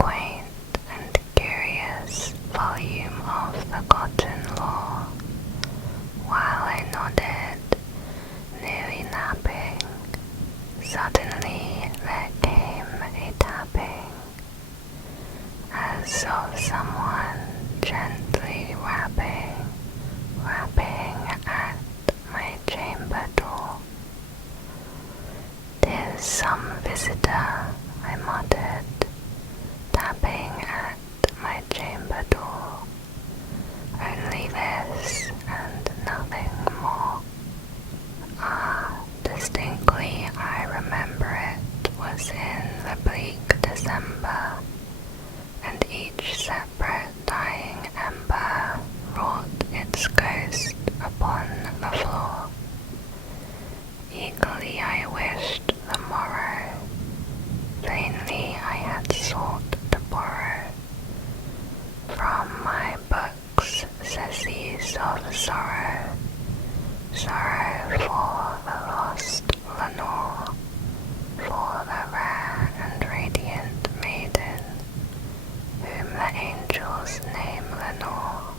quaint and curious volume of the cotton law. While I nodded, nearly napping, suddenly there came a tapping, as of someone gently rapping at my chamber door. "'Tis some visitor," I muttered, tapping at my chamber door. Only this and nothing more. Ah, distinctly I remember it was in the bleak December, and each separate dying ember wrought its ghost upon the floor. Eagerly I wished the morrow. Vainly I had sought to borrow from my books surcease of sorrow, sorrow for the lost Lenore, for the rare and radiant maiden, whom the angels name Lenore,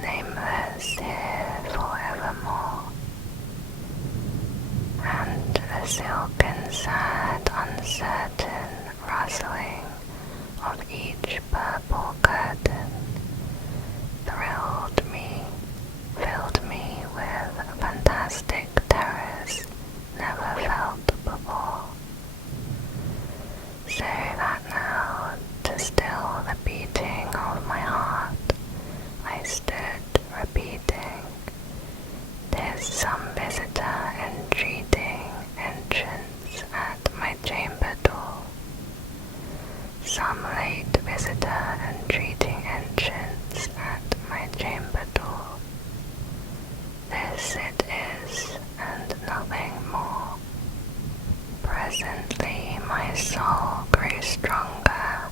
nameless here forevermore. And the silken sad uncertain rustling of each purple curtain thrilled me, filled me with fantastic terrors never felt before. So that now, to still the beating of my heart, I stood repeating, "'Tis some visitor entreating entrance at my chamber door." Some late visitor entreating entrance at my chamber door. This it is, and nothing more. Presently my soul grew stronger,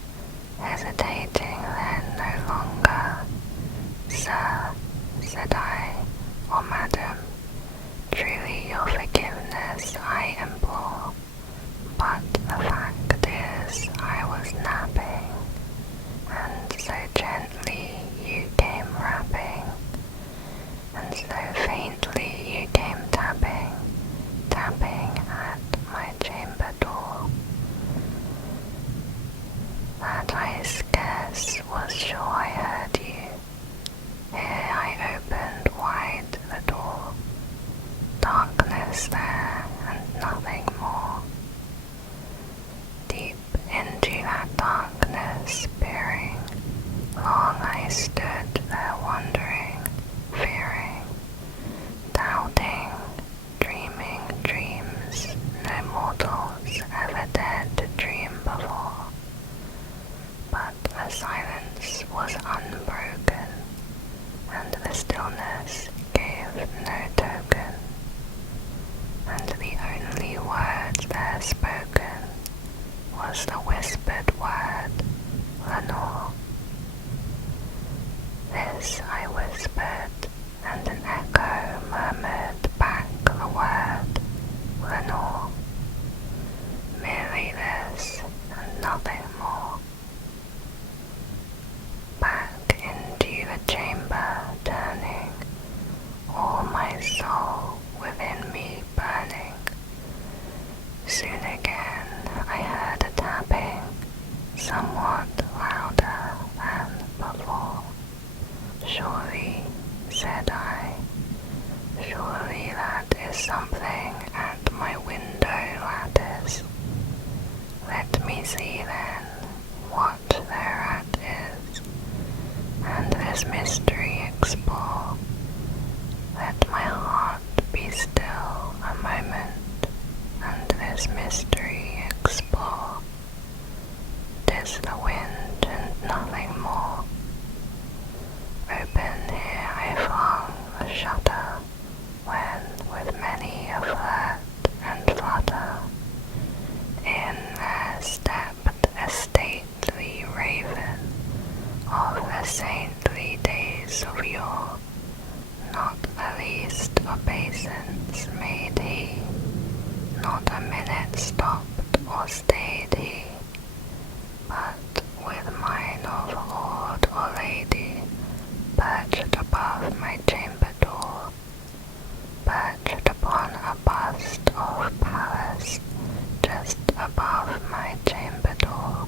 hesitating then no longer. "Sir," said I, "or madam, truly your forgiveness I implore, but the fact is I was napping, and so gently you came rapping, and so faintly you came tapping at my chamber door, that I scarce was sure I heard you. Here I opened wide the door, darkness there and nothing more. Deep into that darkness peering, long I stood there wondering, fearing, doubting, dreaming dreams no mortals ever dared to dream before. But the silence was unbroken, and the stillness gave no token, and the only word there spoken was the whispered word, "Lenore." This I whispered, and an echo murmured back the word, "Lenore." Merely this, and nothing more. Back into the chamber turning, all my soul within me burning. Soon again I heard a tapping, somewhat louder than before. "Surely," said I, "surely that is something at my window lattice. Let me see then what thereat is, and this mystery explore. Let my heart be still a moment, and this mystery explore. 'Tis the wind and nothing more." Open here I flung the shutter, when with many a flirt and flutter, in there stepped a stately raven of the saintly days of yore. Not the least obeisance made he, not a minute stopped or stayed he, but above my chamber door,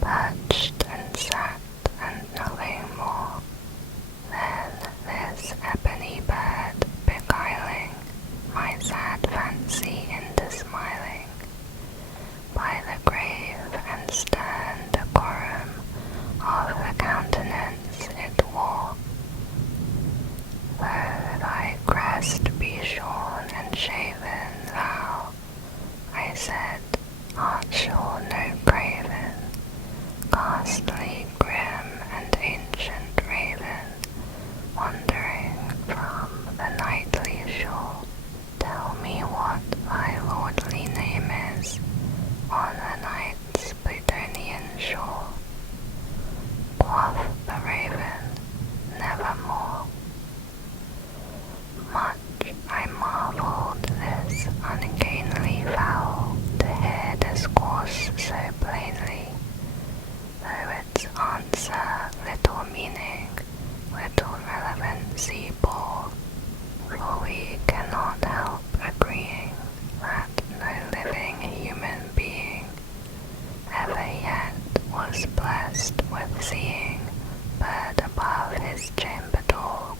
perched and sat and nothing more. Then this ebony bird beguiling my sad fancy into smiling, by the grave and stern decorum of the countenance it wore. Though thy crest be shorn and shaven, thou, I said, art sure no craven, ghastly, grim, and ancient raven, wandering from the nightly shore. Tell me what thy lordly name is on the night's Plutonian shore. Quoth the raven, nevermore. Much I marvelled this ungainly fowl to hear discourse so plainly, though its answer little meaning, little relevancy bore, for we cannot help agreeing that no living human being ever yet was blessed with seeing bird above his chamber door,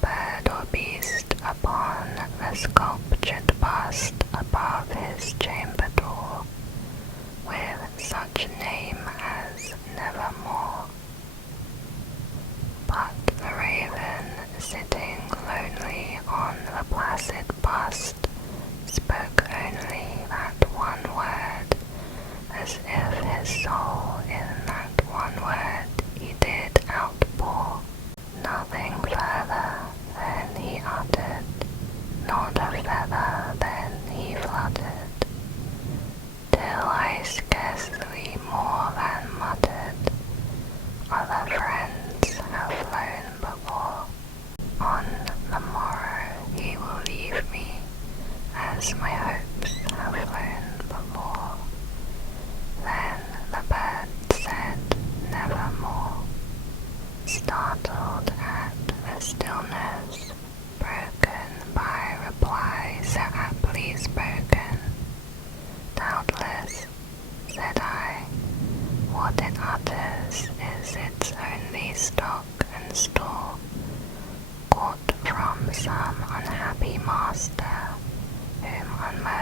bird or beast upon the sculptured bust above his chamber door, with such name as nevermore. But the raven, sitting lonely on the placid bust, spoke only that one word, as if his soul in that one word he did outpour. Nothing further than he uttered, not a feather than he fluttered, till I scarcely more than muttered, other friends have flown before. On the morrow he will leave me, as my hopes have flown before. Then the bird said nevermore, startled at the stillness, broken by reply so aptly spoken. Doubtless, said I, what it utters is its only stock and store, caught from some unhappy master, whom unmerciful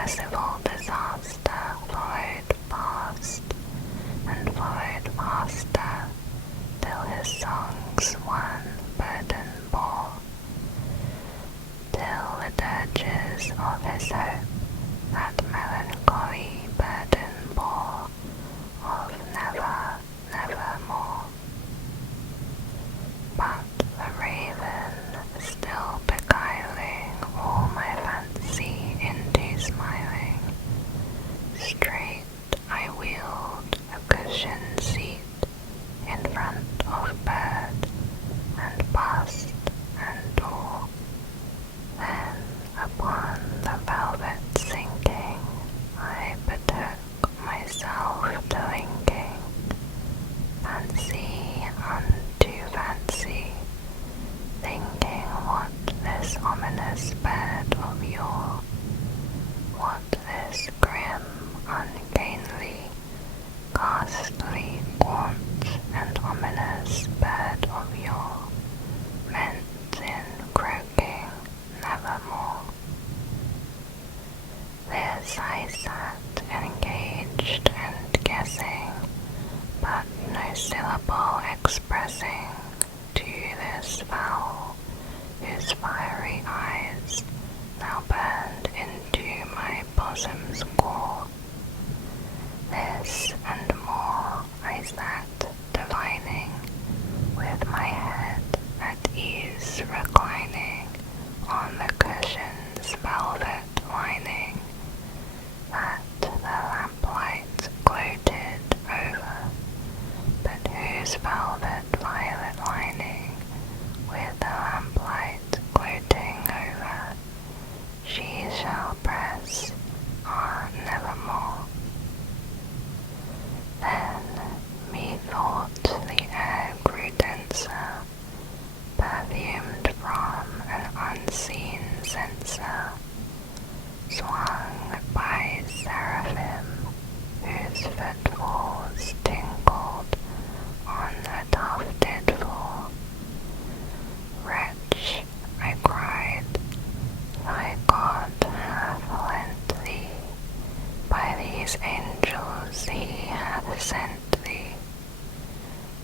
these angels he hath sent thee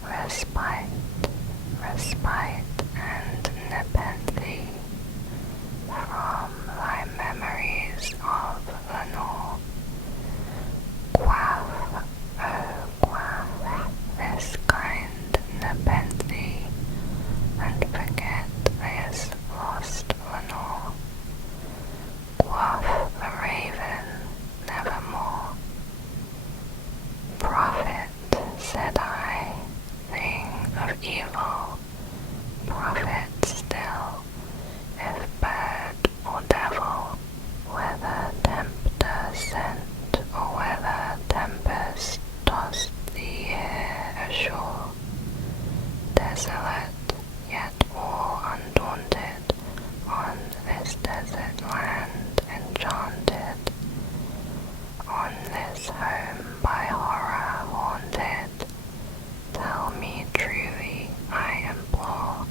respite, respite and nepenthe from thy memories of Lenore. Quaff, oh quaff, this kind nepenthe, and forget this lost Lenore. Quaff the raven, nevermore. Prophet, said I, thing of evil, prophet still, if bird or devil, whether tempter sent or whether tempest tossed thee here ashore, desolate, yet all undaunted, on this desert land enchanted, on this home by horror haunted. Tell me truly, I implore,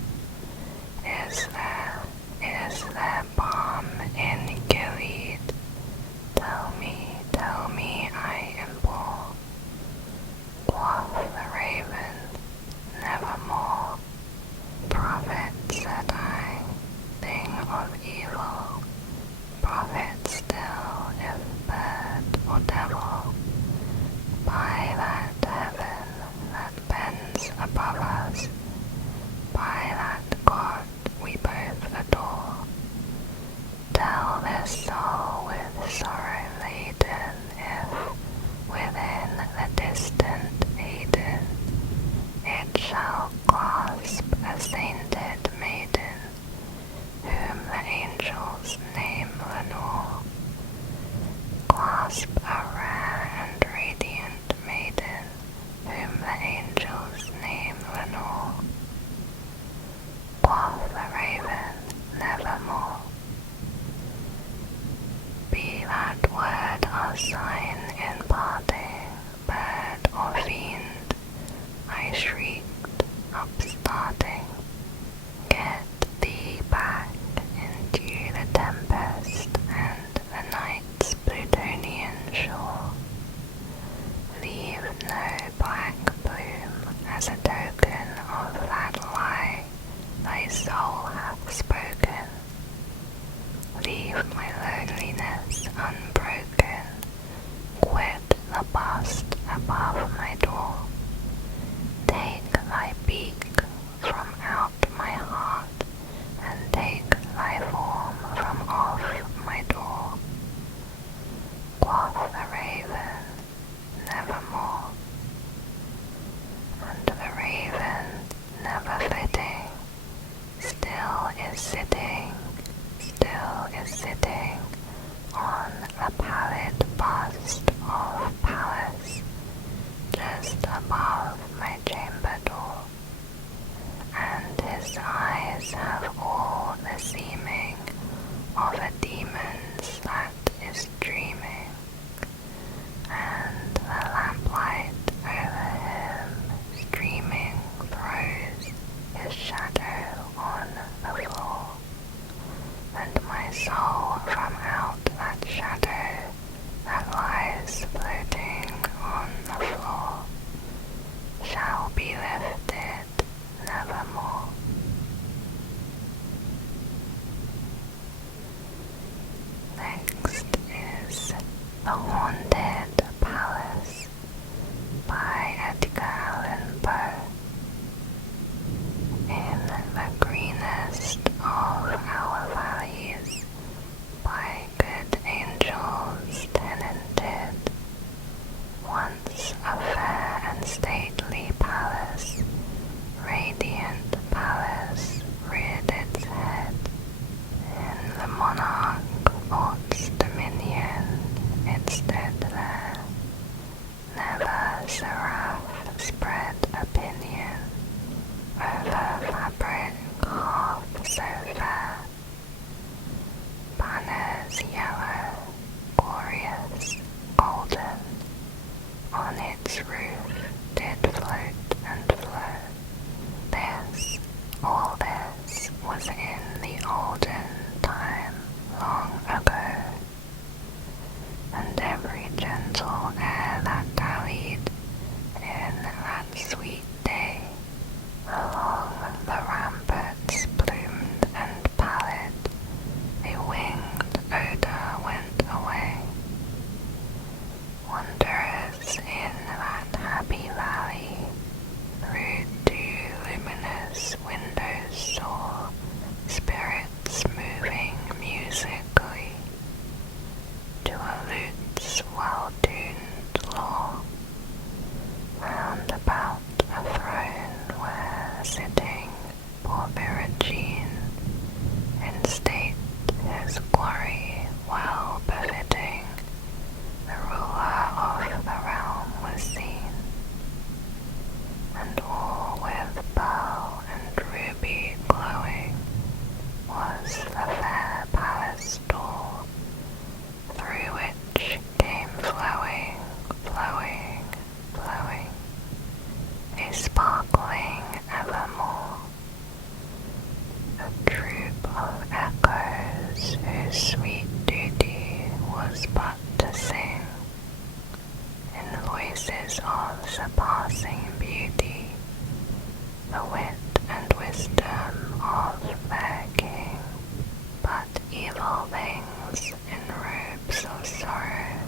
is there balm in Gilead? Tell me, I implore. Quoth the raven, nevermore. Prophet, said I, thing of evil, prophet still, if bird or devil, by that heaven that bends above us, by that God we both adore. Tell this soul with sorrow laden, if within the distant Eden it shall clasp a sainted maiden, whom the angels name Lenore. Clasp a rare voices of surpassing beauty, the wit and wisdom of their king. But evil things in robes of sorrow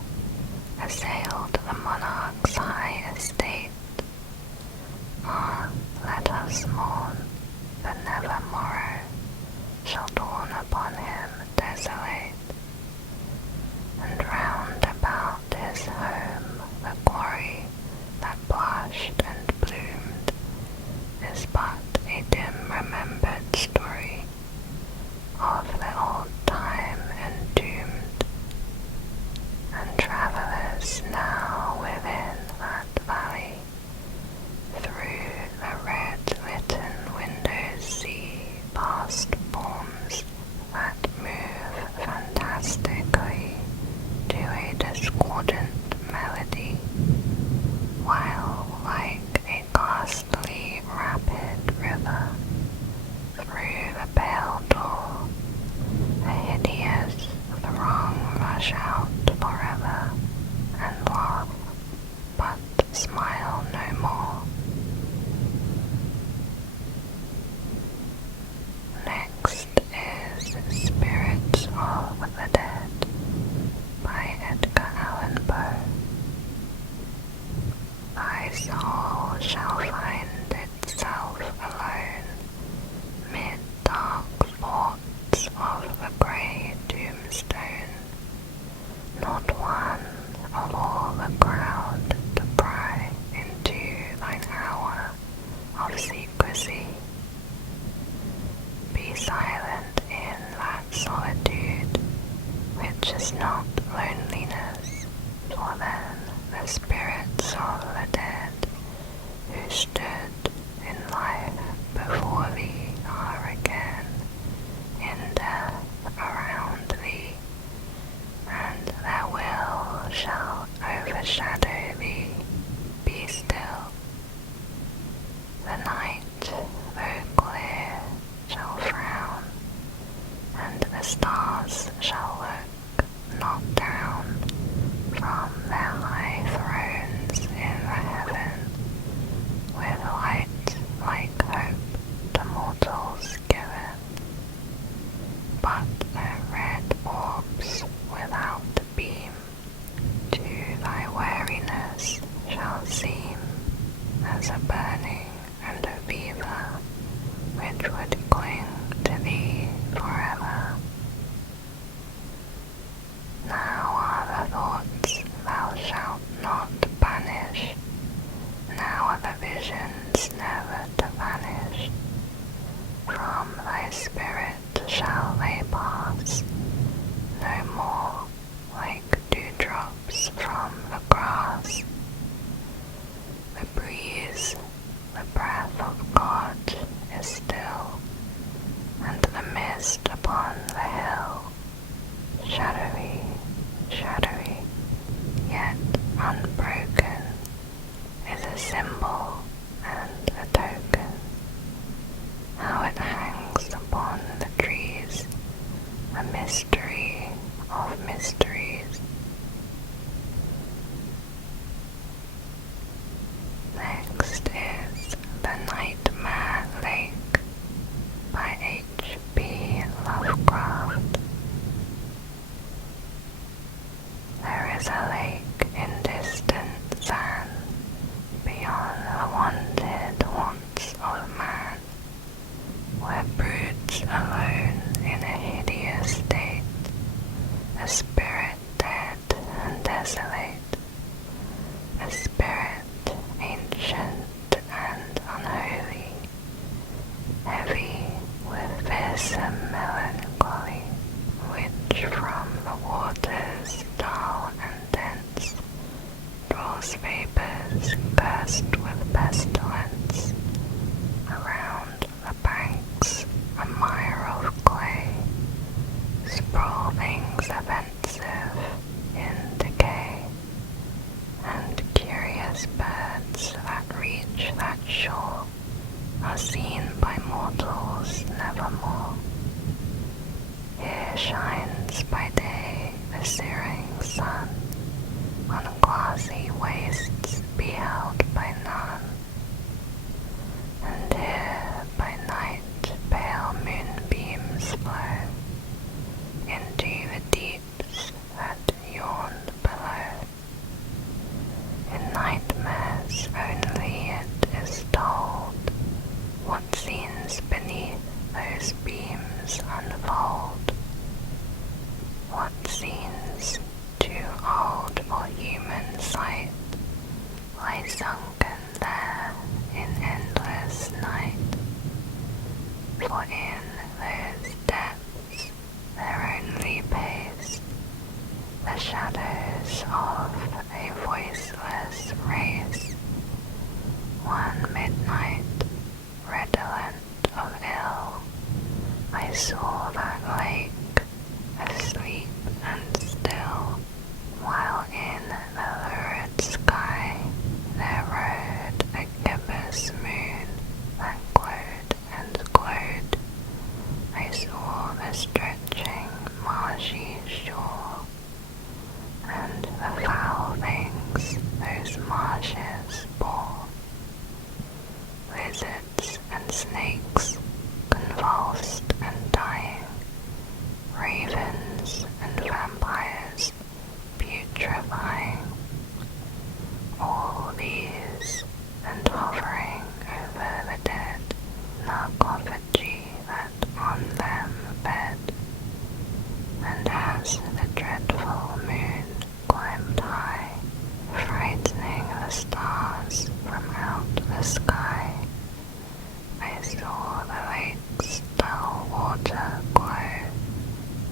assailed the monarch's high estate. Ah, let us mourn, for never morrow shall dawn upon him desolate. And round about his home the glory that blushed and bloomed is but a dim remembered story of the old time entombed. And travellers now within that valley through the red-litten windows see past forms that move fantastically to a discordant melody, while like a ghastly rapid river through the pale door a hideous throng rush out forever and laugh, but smile no more. Next is Spirits of the Dead by Edgar Allan Poe. Thy soul shall find itself alone mid dark thoughts of the grey tombstone, not one of all the crowd to pry into thine hour of secrecy. Be silent in that solitude which is not loneliness, for then the spirits of the dead who stood in life before thee are again in death around thee, and their will shall overshadow thee. Be still. The night, though clear, shall frown, and the stars shall look not down from their high thrones in the heaven, with light like hope to mortals given, but their red orbs without beam to thy weariness shall seem as a burning and a fever which would cling to thee forever. Now are the thoughts thou shalt not banish, now are the visions never to vanish. From thy spirit shall they pass, no more like dewdrops from the grass. The breeze, the breath of God, is still, and the mist upon the hill, shadowy, shadowy, yet unbroken, is a symbol and a token. How it hangs upon the trees, a mystery of mysteries. Next is The Nightmare Lake by H.P. Lovecraft. There is a lake in distant sand, beyond the wonted haunts of man, where broods alone in a hideous state, a spirit dead and desolate, a spirit ancient and unholy, heavy with fearsome melancholy, which from the waters dull and dense draws vapors cursed with pestilence. Around the banks a mire of clay, sprawl things offensive in decay, and curious birds that reach that shore are seen by mortals nevermore. Here shines by day the searing sun on glassy wastes lie sunken there in endless night. For in those depths there only paced the shadows of a voiceless race. One midnight, redolent of ill, I saw that lake, asleep and still, while in the lurid sky there rode a gibbous moon that glowed and glowed. I saw the stretching marshy shore, and the foul things those marshes bore. Lizards and snakes, convulsed and dying, ravens and vampires, putrefying. All these, and hovering over the dead sarcophagi that on them fed. And as the dreadful moon climbed high, frightening the stars from out the sky, I saw the lake's dull water glow,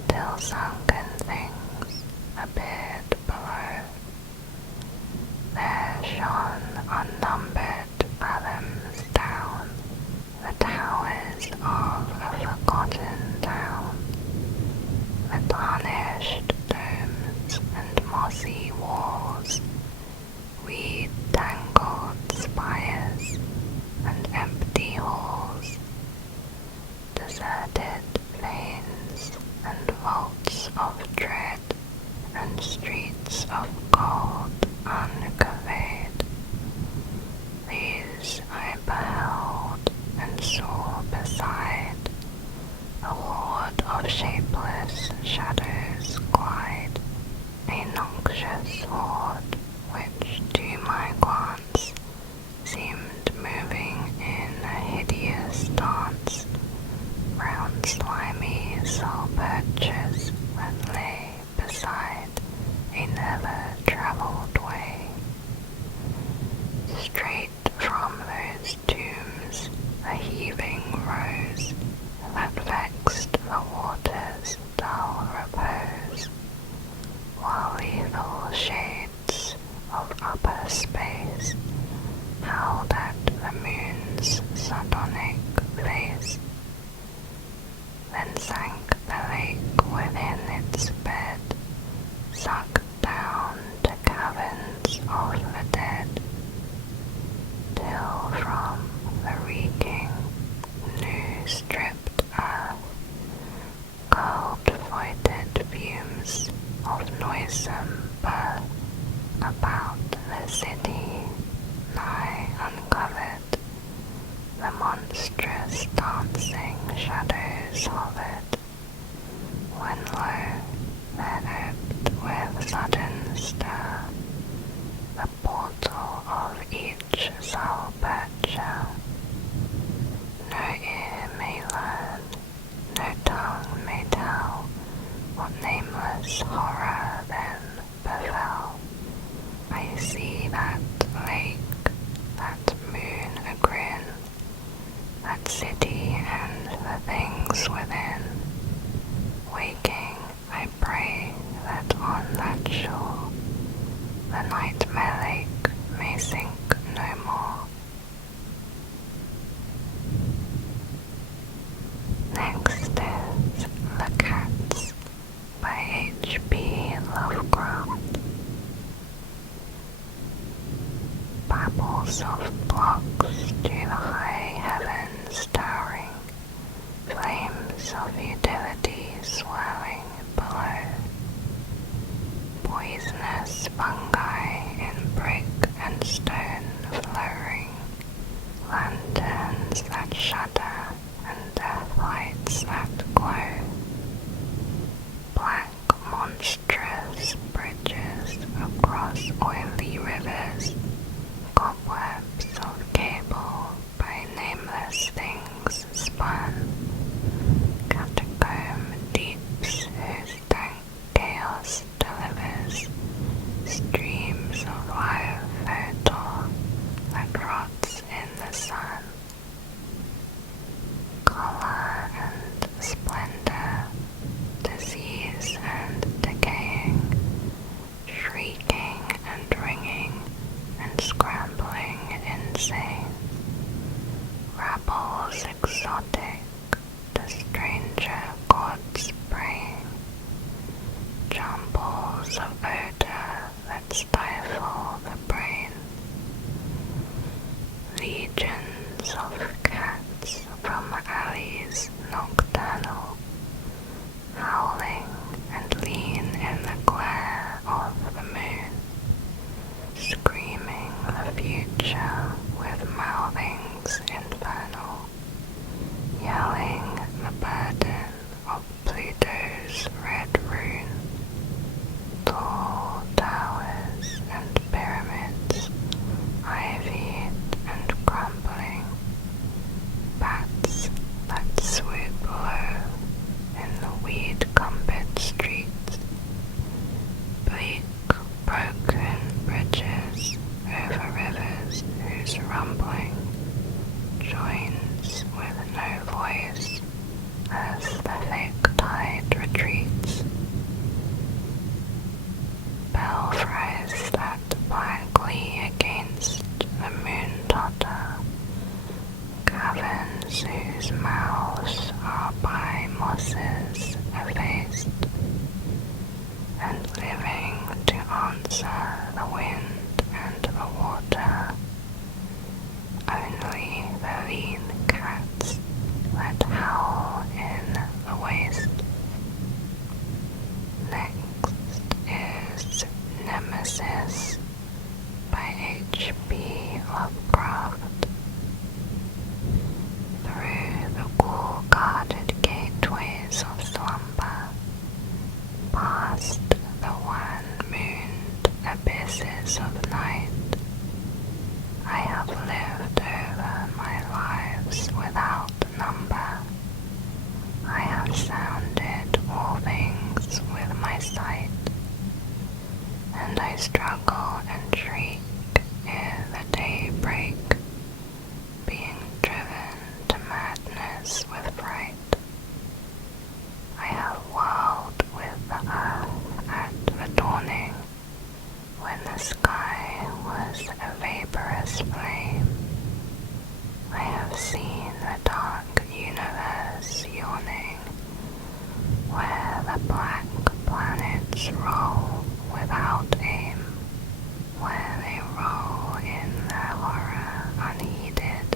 till sunken things appeared below. There shone unnumbered fathoms down the towers of a forgotten town, the tarnished domes and mossy walls, weed-tangled spires and empty halls, deserted veins and vaults of dread, and streets of gold unconveyed. These I beheld and saw beside a horde of shapeless shadows glide, a noxious horde which to my glance seemed moving in a hideous dance round slimy saw perches that lay beside a never-travelled way. Straight from those tombs a heaving rose that vexed the water's dull repose, while lethal shades of upper space howled at the moon's sardonic face. Then sank the lake within its bed, sucked down to caverns of the dead, till from the reeking, new-stripped earth curled voided fumes of noisome birth about the city, nigh uncovered. The monstrous dancing shadows hovered, when lo, there oped with sudden stir the portal of each sepulchre. No ear may learn, no tongue may tell what nameless horror then befell. I see that lake, that moon agrin, that city and the things within. Waking, I pray that on that shore the nightmare lake may sink no more. Next is The Cats by H.P. Lovecraft. Babbles of blocks to the high heavens towering, flames of utility swirling below, poisonous fungi in brick and stone flowering, lanterns that shudder and death lights that glow, black monstrous bridges across oily rivers, cobwebs of cable by nameless things spun, catacomb deeps whose dank chaos delivers, stream the wind and the water. Only the lean cats that howl in the waste. Next is Nemesis by H.P. Lovecraft. Through the cool-guarded gateways of slumber, past the one-mooned abysses of night, I have lived over my lives without number. I have sounded all things with my sight, and I struggle and shriek ere the day break, being driven to madness with fright. I have whirled with the earth at the dawning, when the sky was a vaporous flame. I have seen the dark universe yawning, where the black planets roll without aim, where they roll in their horror unheeded,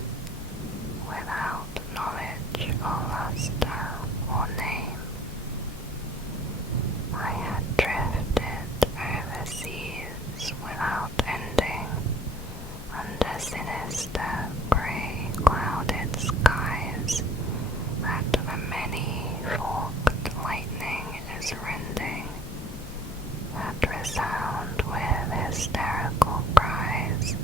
without knowledge or luster or name. I had drifted over seas without ending, under sinister grey clouded skies that the many-forked lightning is rending, that resound with hysterical cries,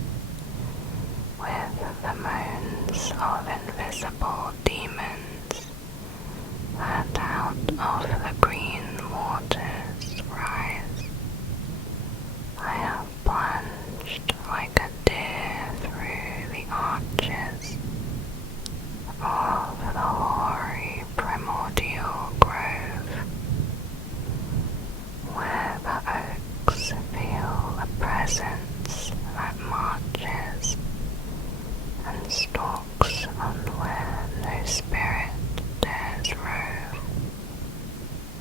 with the moans of invisible demons, that out of the green waters rise. I have plunged like a deer through the arches of the hoary primordial grove, where the oaks feel a presence that marches and stalks on where no spirit dares rove,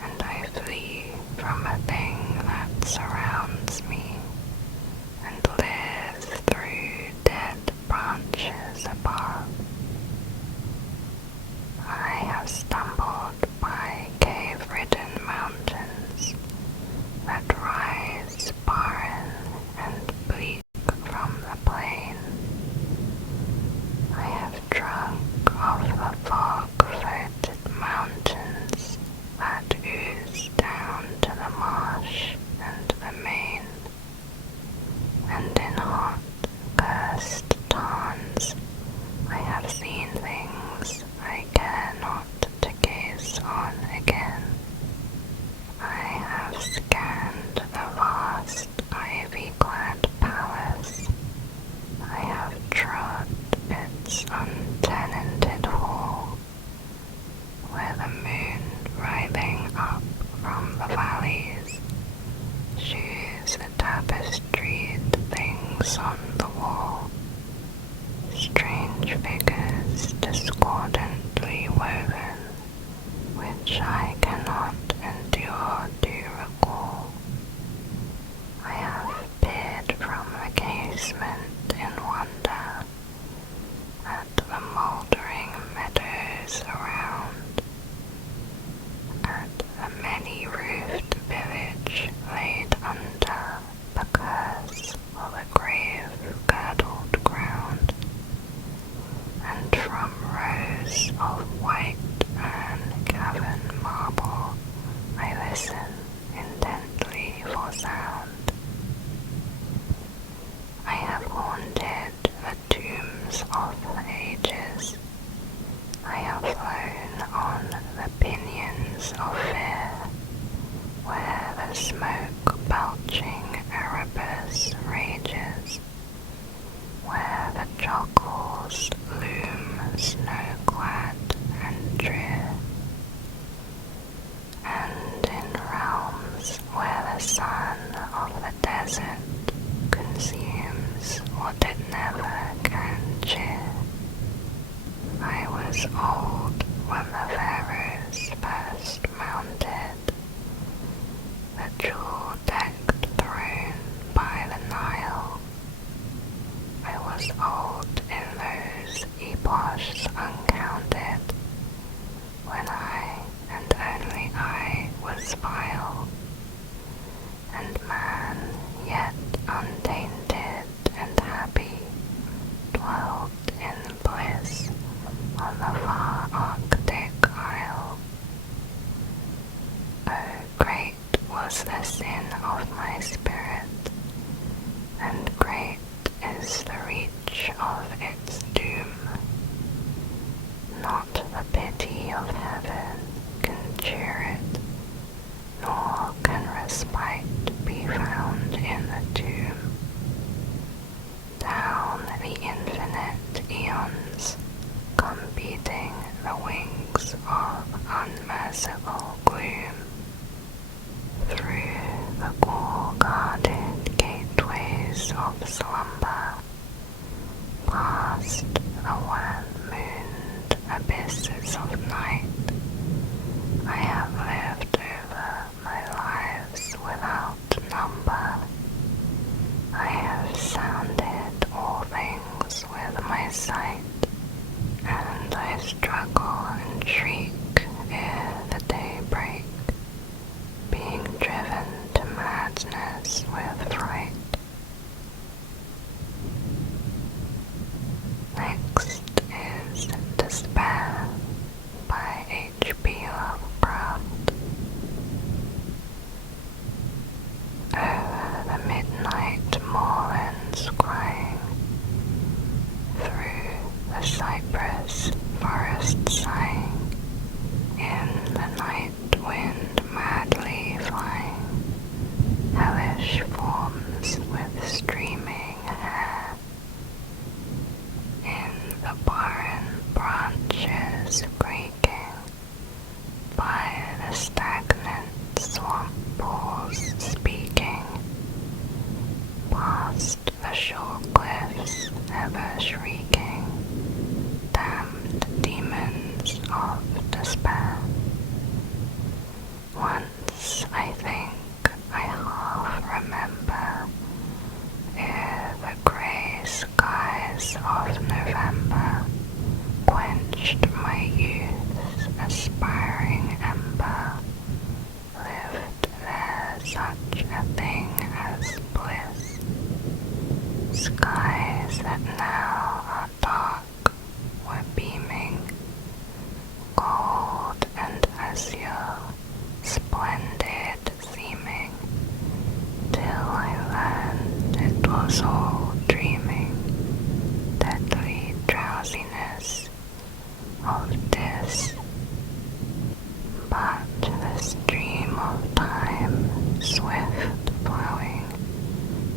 and I flee from a thing that surrounds me and lives through dead branches above. I have stumbled by cave-ridden mountains that rise barren and bleak from the plain. I have drunk of the fog-floated mountains that ooze down to the marsh and the main, and in hot, cursed tarns I have seen things I care not to gaze on again. I have scanned the vast ivy-clad palace. I have trod its untenanted hall, where the moon writhing up from the valleys shews the tapestried things on the wall, strange figures discordantly woven, which I cannot endure to recall. I have peered from the casement in wonder at the mouldering meadows around, at the many-roofed village laid under the curse of a grave-girdled ground, and from rows of white and cavern marble I listen intently for sound. I have haunted the tombs of the ages. I have flown on the pinions of fear, where the smoke-belching Erebus rages, where the joggles loom snow-clad and drear, and in realms where the sun of the desert consumes what it never can cheer. I was old when the pharaohs first mounted the jewel-decked throne by the of slumber, past the one-mooned abysses of night. I have lived over my lives without number. I have sounded all things with my sight, and I struggle and shriek ere the day break, being driven to madness with fright. Next is Despair by H.P. Lovecraft. Over the midnight moorlands crying, through the cypress forest sighing, in the night wind madly flying, hellish forms with streaming hair, in the barren branches creaking, by the stagnant swamp pools speaking, past the shore cliffs ever shrieking, damned demons of despair. Once I think I half remember, ere the grey skies of November quenched my youth's aspiring ember, lived there such a thing as bliss. Skies that now are dark were beaming, gold and azure, splendid seeming, till I learned it was all dreaming, deadly drowsiness of this. But the stream of time, swift flowing,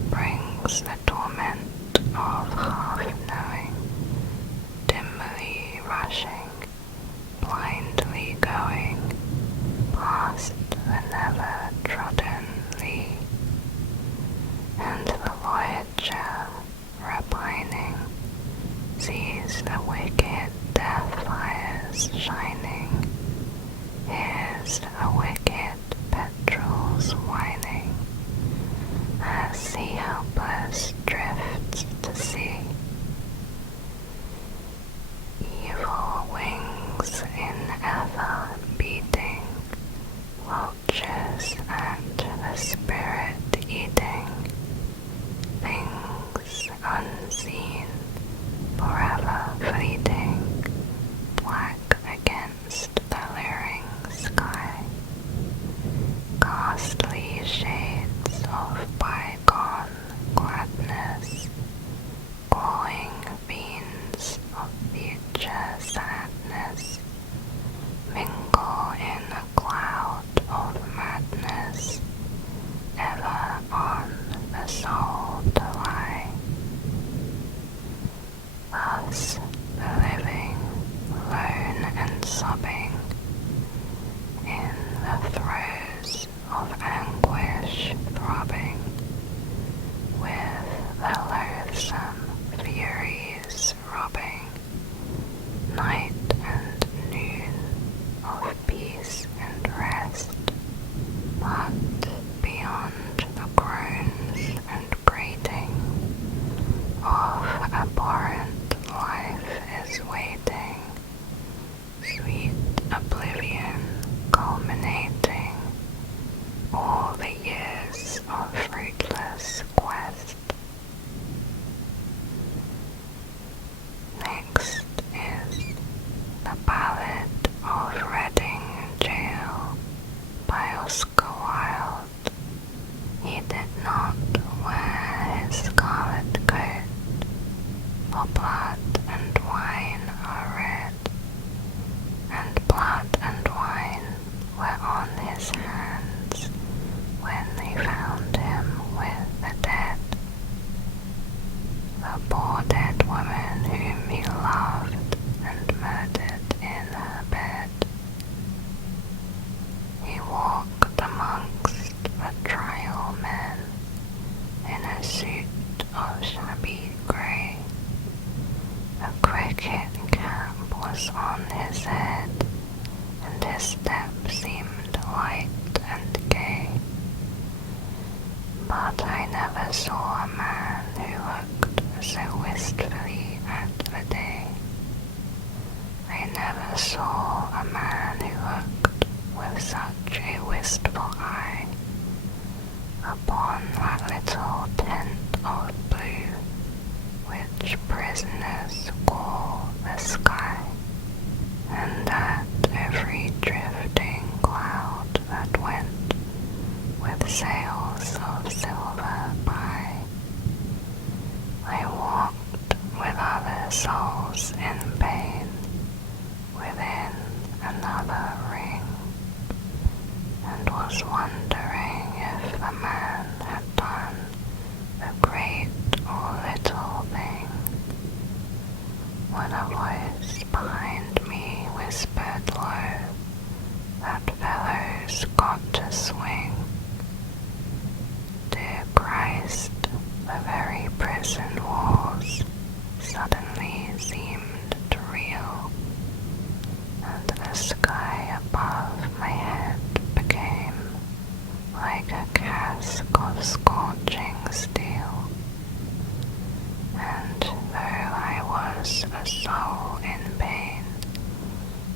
brings the torment of half-knowing, dimly rushing, blindly going, past the never-trodden lea, and the voyager, repining, sees the wicked death fires shining, hears the wicked petrels whining, as he helpless drifts to sea. Evil wings in ether beating, vultures at the spirit eating, things unseen, forever fleeting, black against the leering sky. Ghastly shades of bygone gladness, glowing fiends of future sadness, mingle in a cloud of madness, ever on the soul to lie. Thus the living, lone and sobbing, in the throes of anguish throbbing, with the loathsome furies robbing, night and noon of peace and rest, but beyond the groans and grating of abhorrent life is waiting, sweet oblivion culminating all the years of fruitless quest. Next is the Ballad of Reading Gaol by Oscar Wilde. He did not wear his scarlet coat, for blood and wine are red, and blood and wine were on his hands when they found him with the dead. The poor dead woman whom he loved and murdered in her bed. He walked amongst the trial men in a suit of shabby grey. A cricket cap was on his head, and his step seemed light and gay. But I never saw a man who looked so wistfully at the day. I never saw a man who looked with such a wistful eye upon that little tent of blue which prisoners call the sky, and at every drifting cloud that went with sails of silver by. I walked with other souls in pain within another ring, and was wondering if the man had done the great or little thing, when a voice behind me whispered low that fellows got to swing. Dear Christ, the very prison walls suddenly seemed to reel, and the sky above my head became like a cask of scorching steel. And though I was a soul in pain,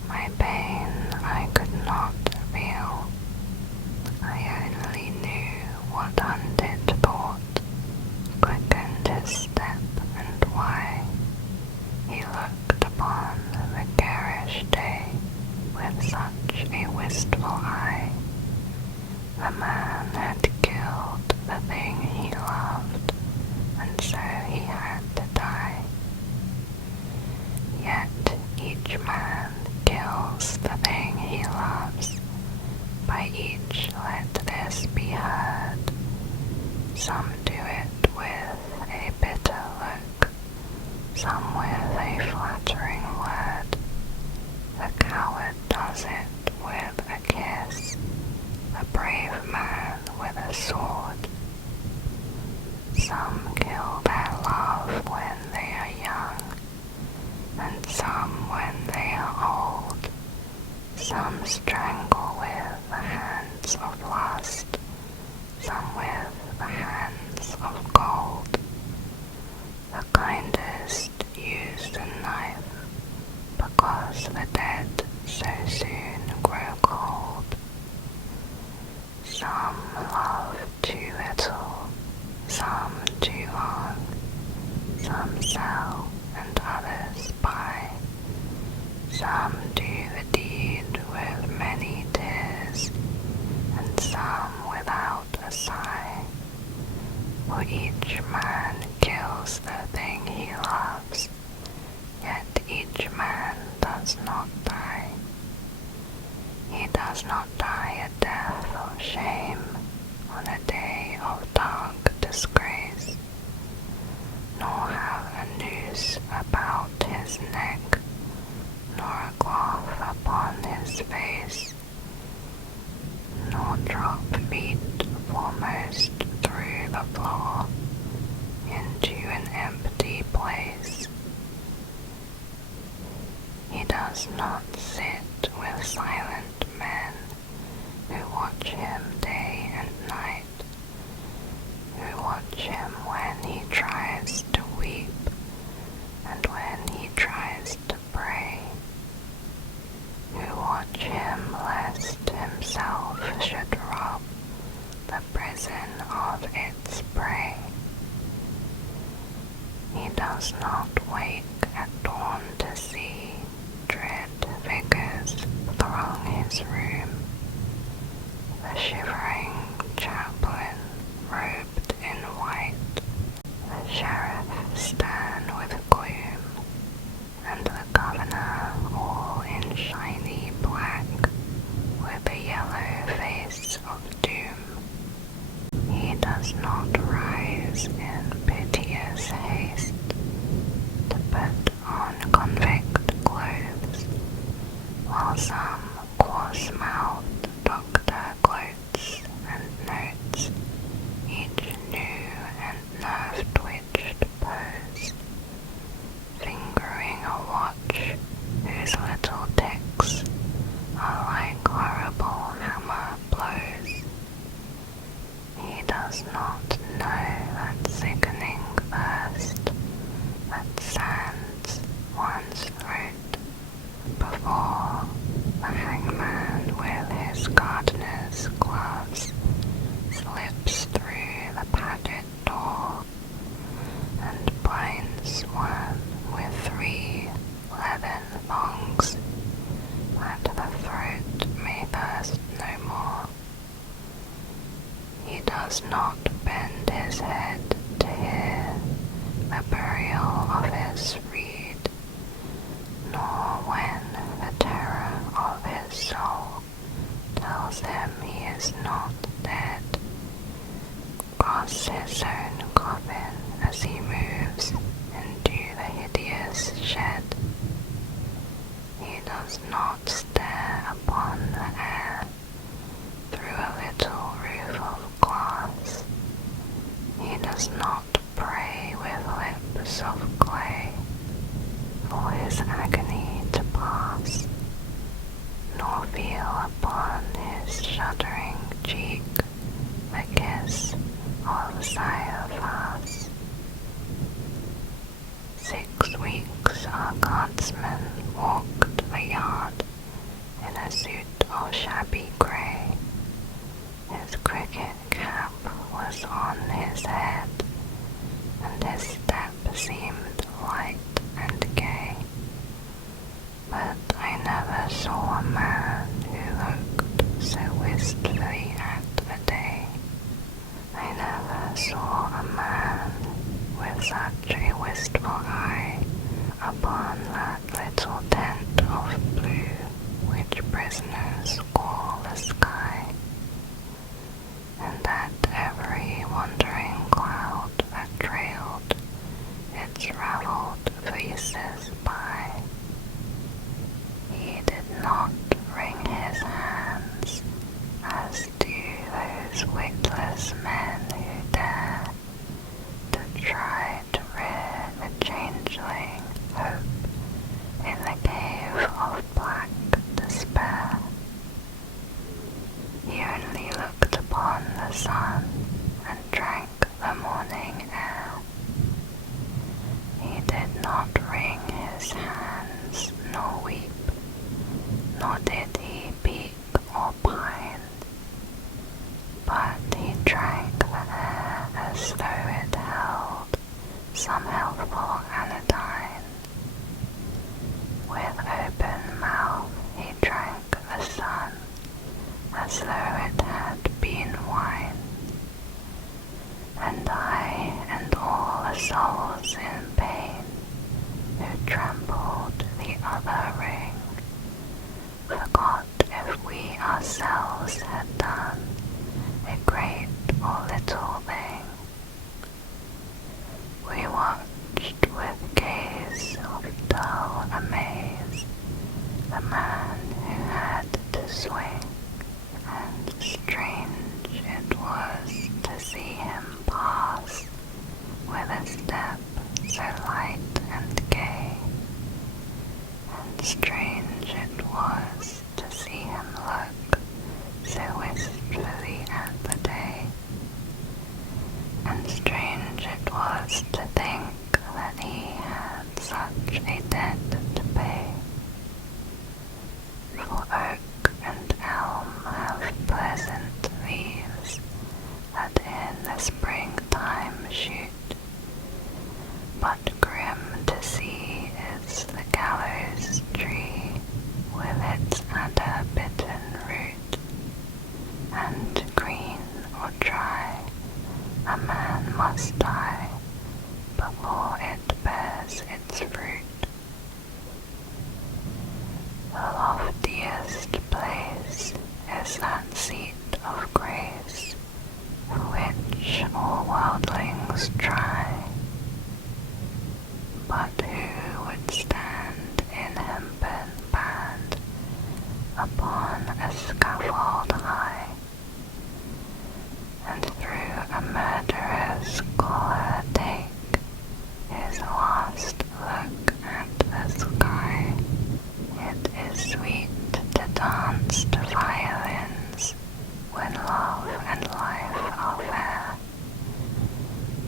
my pain I could not feel. I only knew what hunted thought quickened his step, and why he looked upon the garish day with such a wistful eye. The man had killed the thing he loved, and so he had to die. Yet each man kills the thing he loves. By each let this be heard. Some do it with a bitter look, some with a flattering word. The coward does it with a kiss, the brave man with a sword. Some kill their love when they are young, and some when they are old. Some strangle with the hands of lust, some with the hands of gold. The kindest use the knife, because the dead so soon grow cold. Some love too little, some too long, some sell and others buy. Some do the deed with many tears, and some without a sigh. For each man kills the thing he loves, yet each man does not die. He does not die a death of shame on a day of dark disgrace, nor have a noose about his neck, nor a cloth upon his face, nor drop feet foremost through the floor into an empty place. He does not sit with silent men who watch him day and night, who watch him when he tries to weep and when he tries to pray, who watch him lest himself should rob the prison of its prey. He does not wake at dawn to see dread figures throng his room. The shivering chaplain robed in white, the sheriff stern with gloom, and the governor all in shiny black with the yellow face of doom. He does not rise in piteous haste to put on convict clothes, while some coarse-mouthed doctor gloats and notes heaps of clay for his agony to pass, nor feel upon his shuddering cheek the kiss of Caiaphas. 6 weeks our guardsman walked the yard in a suit of shabby grey. His cricket cap was on his head, and his step seemed light and gay. But I never saw a man who looked so wistfully at the day. I never saw a man with such a wistful eye upon that little tent of blue which prisoners call the sky, and at every wandering cloud that trailed its ravelled fleeces by. He did not wring his hands as do those witless men who dare to try to rear the changeling hope in the cave of black despair. He only looked upon the sun and drank the morning air. He did not wring his hands nor weep, nor did he peak or pine, but he drank the air as though it held some healthful anodyne. With open mouth he drank the sun as though it had been wine. And I and all the souls in pain who trampled the other ring forgot if we ourselves had done a great or little thing. We watched with gaze of dull amaze the man who had to swing, and strange it was to see him pass with a step so light and gay, and strange it was to see him look so wistfully at the day, and strange it was to think that he had such a debt to pay. For oak and elm have pleasant leaves that in the springtime shoot, but grim to see is the gallows tree with its adder-bitten root, and green or dry a man must die before it bears its fruit. The loftiest place is that seat of grace for which all worldlings try, but who would stand in hempen band upon a scaffold high, and through a murderer's collar take his last look at the sky? It is sweet to dance to violins when love and life are fair,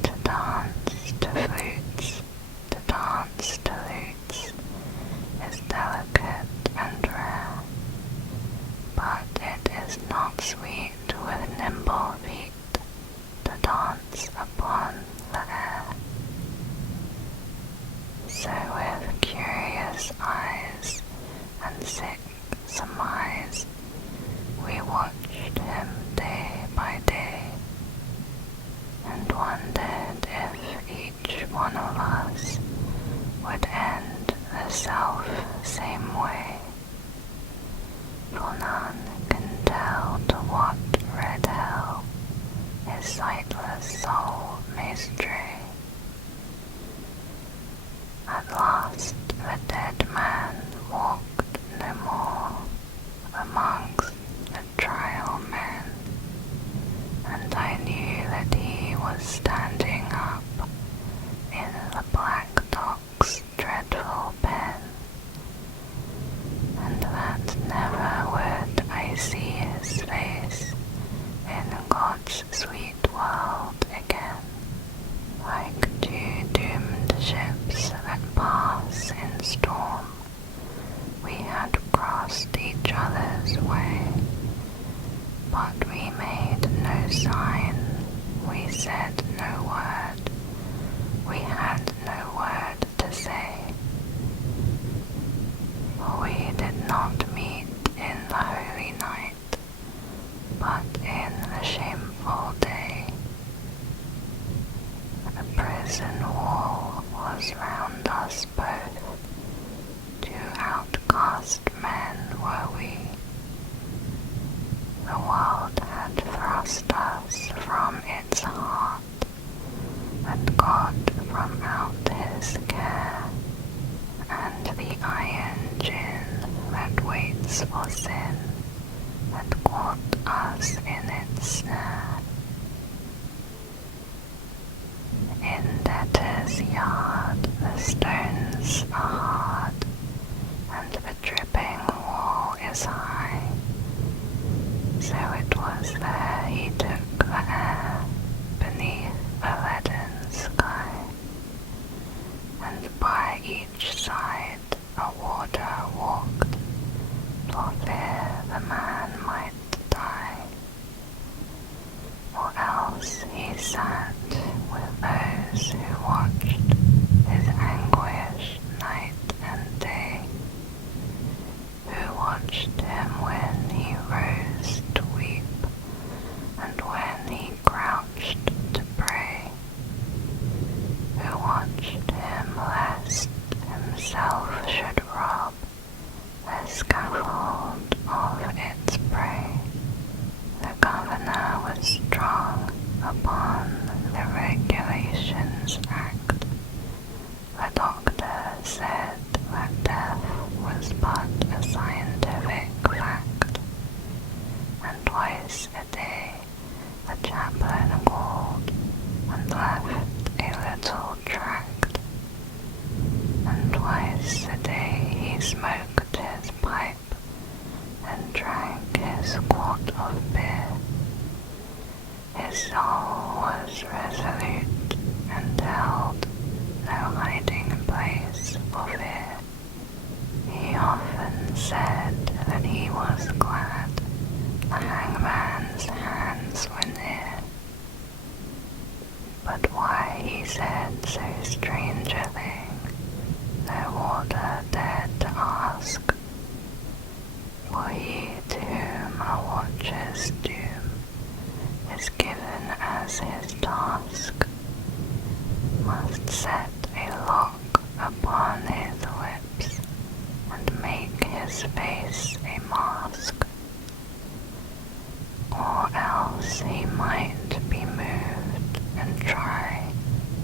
to dance to flutes, to dance to lutes is delicate and rare, but it is not sweet with nimble feet to dance upon the air. So with curious eyes and sick surmise we watched him day by day, and wondered if each one of us would end the self-same way, for none can tell to what red hell his sightless soul may stray. At last the dead man walked no more amongst the trial men, and I knew that he was standing up in the black was round us both. Two outcast men were we. The world had thrust us from its heart, and God from out his care, and the iron gin that waits for sin had caught us in its snare. In debtor's yard the stones are hard, and the dripping wall is high. So it was there he took the air beneath the leaden sky, and by each side a warder walked, for fear the man might die. Or else he sat with those who watched his anguish night and day, who watched him when he rose to weep, and when he crouched to pray, who watched him lest himself should rob the scaffold of its prey. The governor was strong upon the Regulations Act. The doctor said that death was but a scientific fact, and twice a day the chaplain called and left a little tract, and twice a day he smoked his pipe and drank his quart of beer. His soul was resolute and held no hiding place for fear. He often said that he was glad the hangman's hands were near. But why he said so strange a thing, no warder dared to ask. For he to whom a watcher's doom is given as his task must set a lock upon his lips and make his face a mask, or else he might be moved and try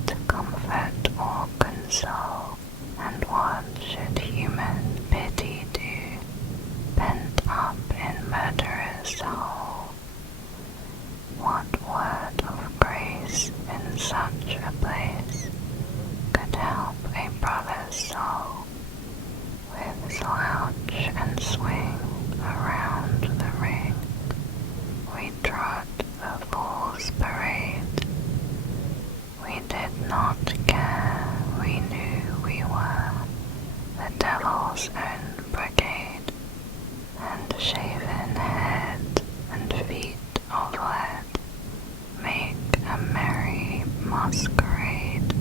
to comfort or console. And what should human pity do, pent up in murderer's soul? What word of grace in such a place could help a brother's soul? With slouch and swing around the ring, we trod the fool's parade. We did not care, we knew we were the devil's own brigade, and shaven head and feet of lead make a merry masquerade.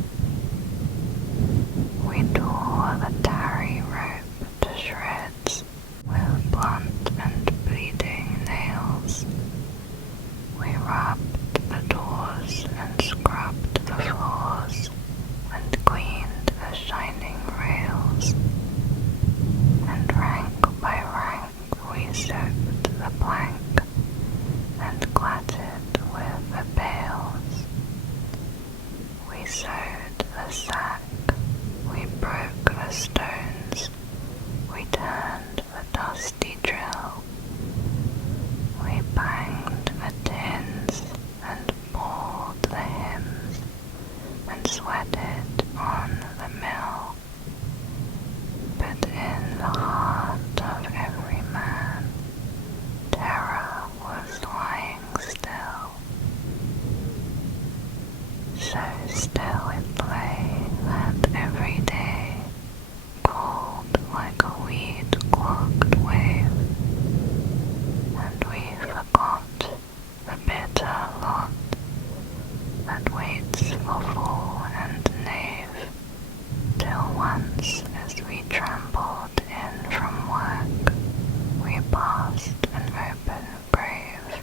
We tore the tarry rope to shreds with blunt and bleeding nails. We rubbed the doors and scrubbed the floors and cleaned the shining rails, and rank by rank we soaped the plank and clattered with the pails. We sewed the sack, we broke the stones, we turned the dusty drill, we banged the tins and bawled the hymns and sweated on the mill. But in the heart of every man terror was lying still. So still it lay that every day cooled like a weed-clogged wave, and we forgot the bitter lot that waits for fool and knave, till once as we trampled in from work, we passed an open grave.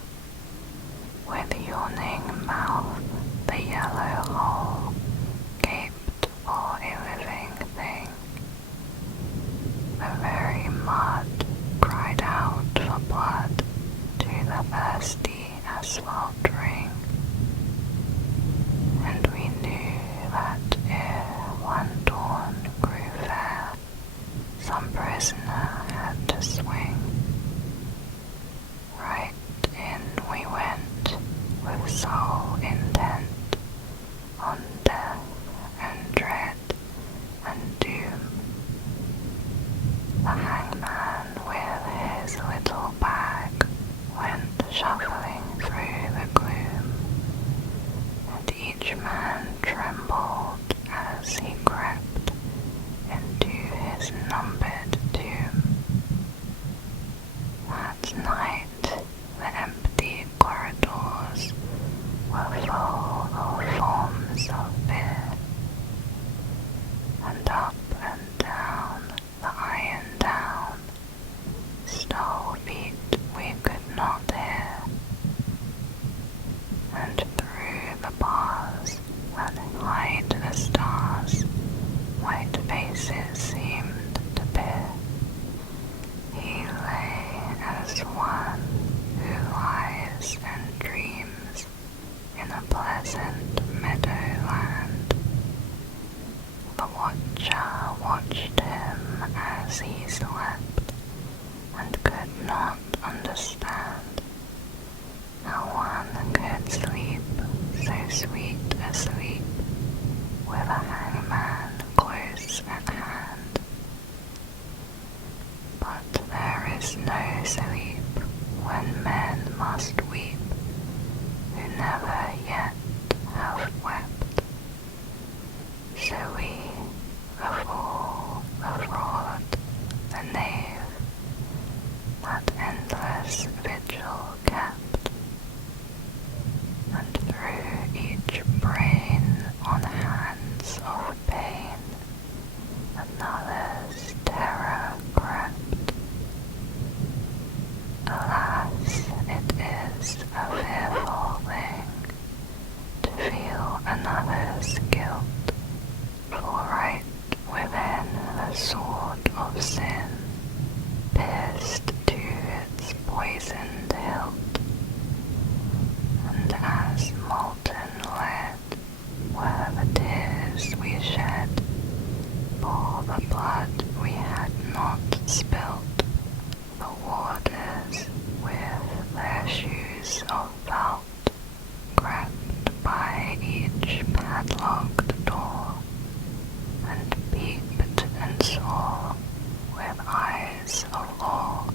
With yawning mouth the yellow hole gaped for a up and down the iron town, stole feet we could not hear, and through the bars that hide the stars, white faces seemed to peer. He lay as one who lies and dreams in a pleasant meadowland. The watcher watched him as he slept, and could not understand how one could sleep so sweet a sleep with a hangman close at hand. But there is no sleep when men must weep who never yet have wept. So we, the fool, the fraud, the knave, that endless vigil kept, and through each brain on hands of pain another's terror crept. Alas, it is a fearful thing to feel another's guilt, for right within the sword of sin, pierced to its poisoned hilt, and as molten lead were the tears we shed for the blood we had not spilt. The warders with their shoes of felt crept by each padlocked door, and peeped and saw with eyes of awe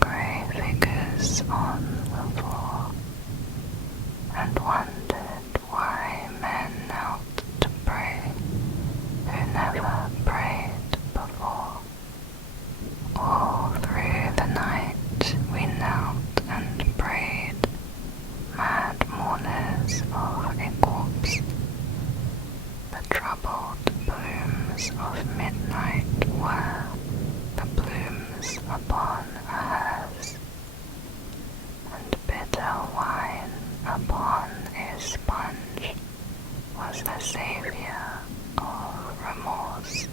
grey figures on the floor, and wondered why men knelt to pray who never prayed before. All through the night we knelt and prayed, mad mourners of a corpse. The troubled blooms of midnight were the blooms upon a hearse, and bitter wine upon a sponge was the saviour of remorse.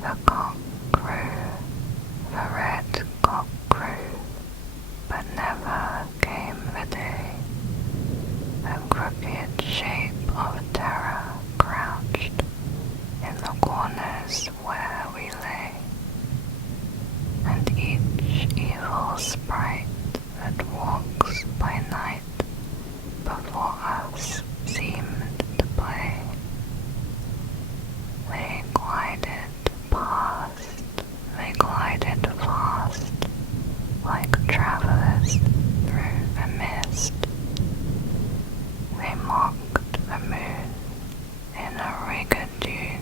The cock crew, the red cock crew, but never came the day. The crooked shape of terror crouched in the corners where we lay, and each evil sprite that walks by night before us seemed to play. They glided past, they glided fast, like travellers through the mist. They mocked the moon in a rigadoon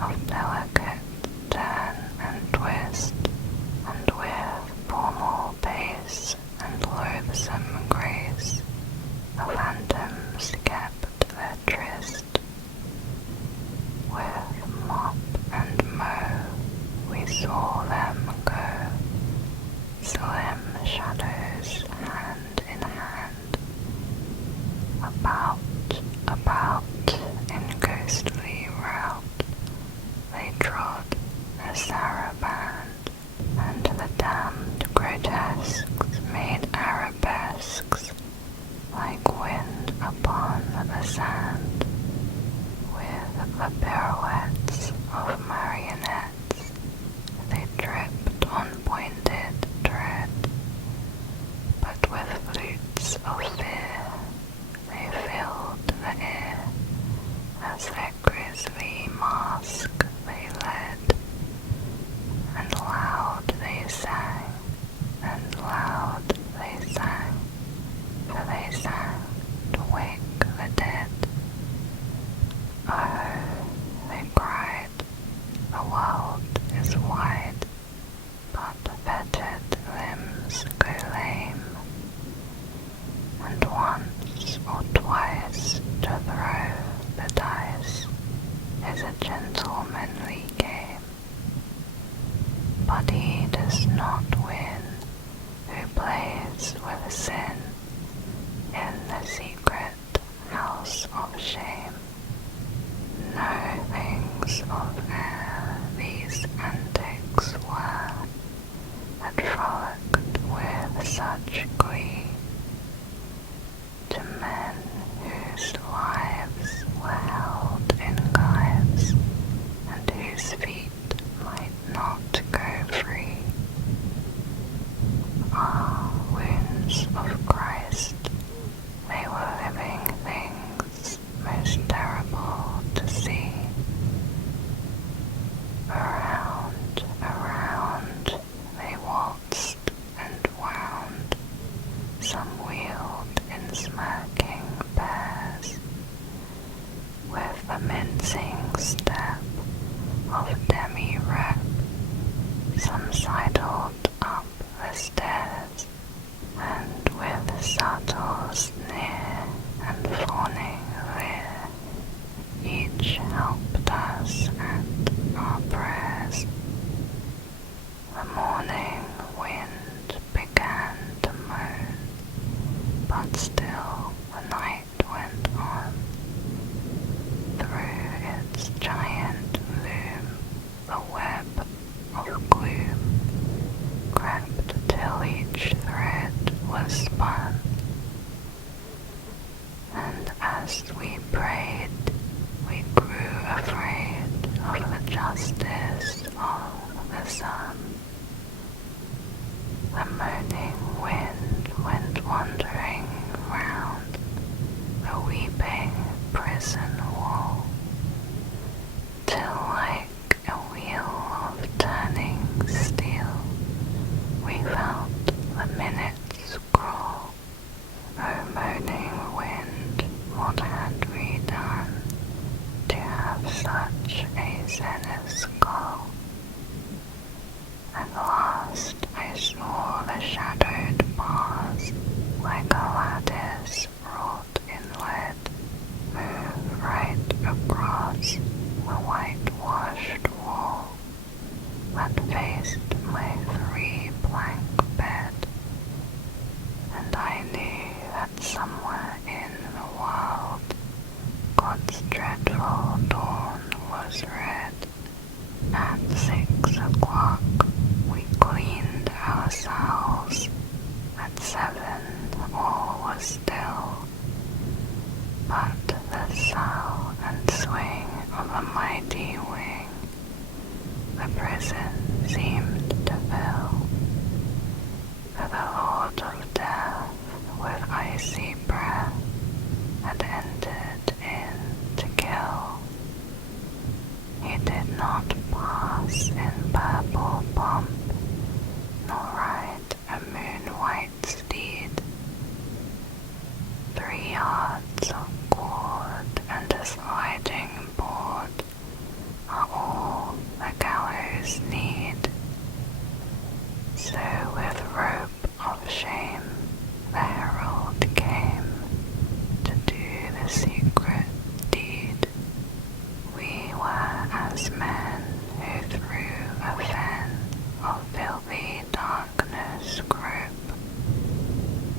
of delicate turn and twist, and with formal pace and loathsome grace the phantoms kept their tryst. With mop and mow we saw them go, slim shadows hand in hand, about, in ghostly rout, they trod a saraband, and the damned grotesques made arabesques like wind upon the sand, with the pirouettes of marionettes they dripped on pointed tread, but with flutes of fear they filled the air as their grisly mask they led, and loud they sang, and loud they sang, for they sang to wake the dead. Oh, they cried, the world is wide, but fettered limbs go lame, and once or twice to throw the dice dancing step of demi-rep, some sidled up the stairs, and with subtle sneer and fawning leer, each helped us at our prayers. The morning wind began to moan, but still the night went on. Through its giant loom, the web of gloom crept till each thread was spun. And as we prayed, we grew afraid of the justice of the sun. The moaning wind went wandering round the weeping prison wall, till like a wheel of turning steel, we felt the minutes crawl. O moaning wind, what had we done to have such a zealous goal? At last I saw the shadowed bars, like a lattice wrought in lead, move right across the whitewashed wall that faced my three-plank bed, and I knew that somewhere in the world God's dreadful dawn was red. At 6 o'clock we cleaned ourselves. At 7 all was still, but the sough and swing of a mighty wing the prison seemed to fill. For the Lord of Death with icy breath had entered in to kill. He did not pass in purple pomp, nor ride a moon-white steed. 3 yards of cord and a sliding board are all the gallows need. So with rope of shame the herald came to do the secret deed. We were as men who through a fen of filthy darkness grope.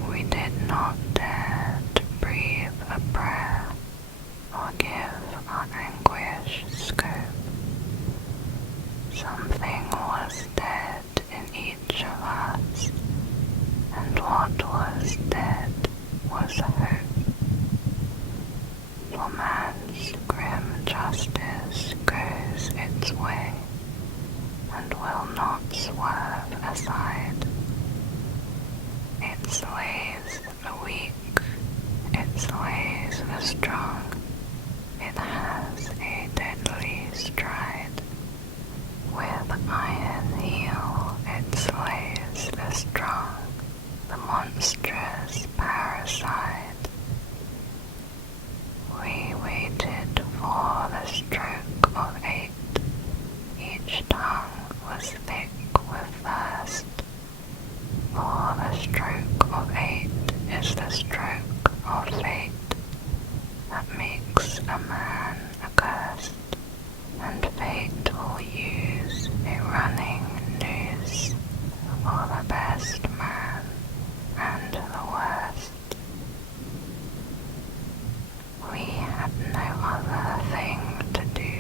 We did not dare to breathe a prayer or give our anguish scope. Something was dead in each of us, and what was dead was hope. For man's grim justice goes its way, and will not swerve aside. It slays the weak, it slays the strong, it has a deadly stride. With iron heel it slays the strong, the monstrous parasite. We waited for the stroke of 8, each tongue was thick with thirst. For the stroke of 8 is the stroke of fate that makes a man accursed, and fate will use a running noose for the best man and the worst. We had no other thing to do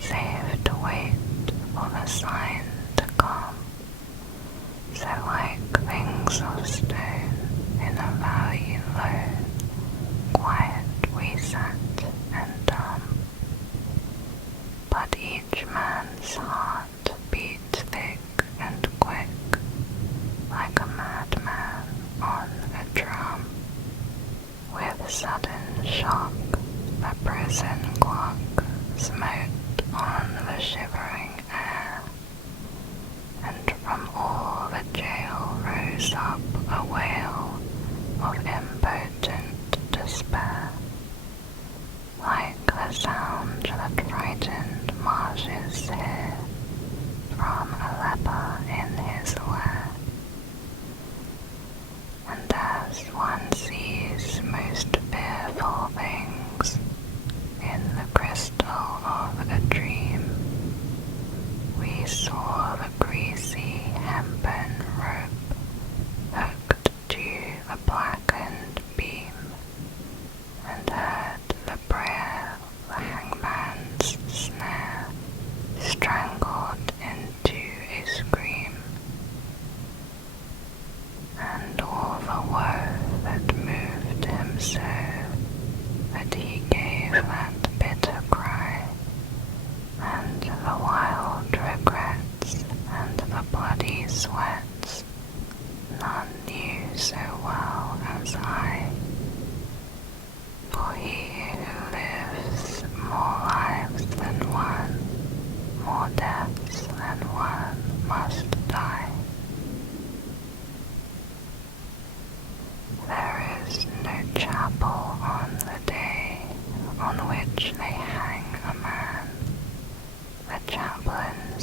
save to wait for the sign to come. So like things of stone in a valley lone, quiet we sat and dumb. But each man's heart beat thick and quick, like a madman on a drum. With sudden shock, the prison clock smote on the shivering air, and from all the jail rose up a wail of impotent despair, like the sound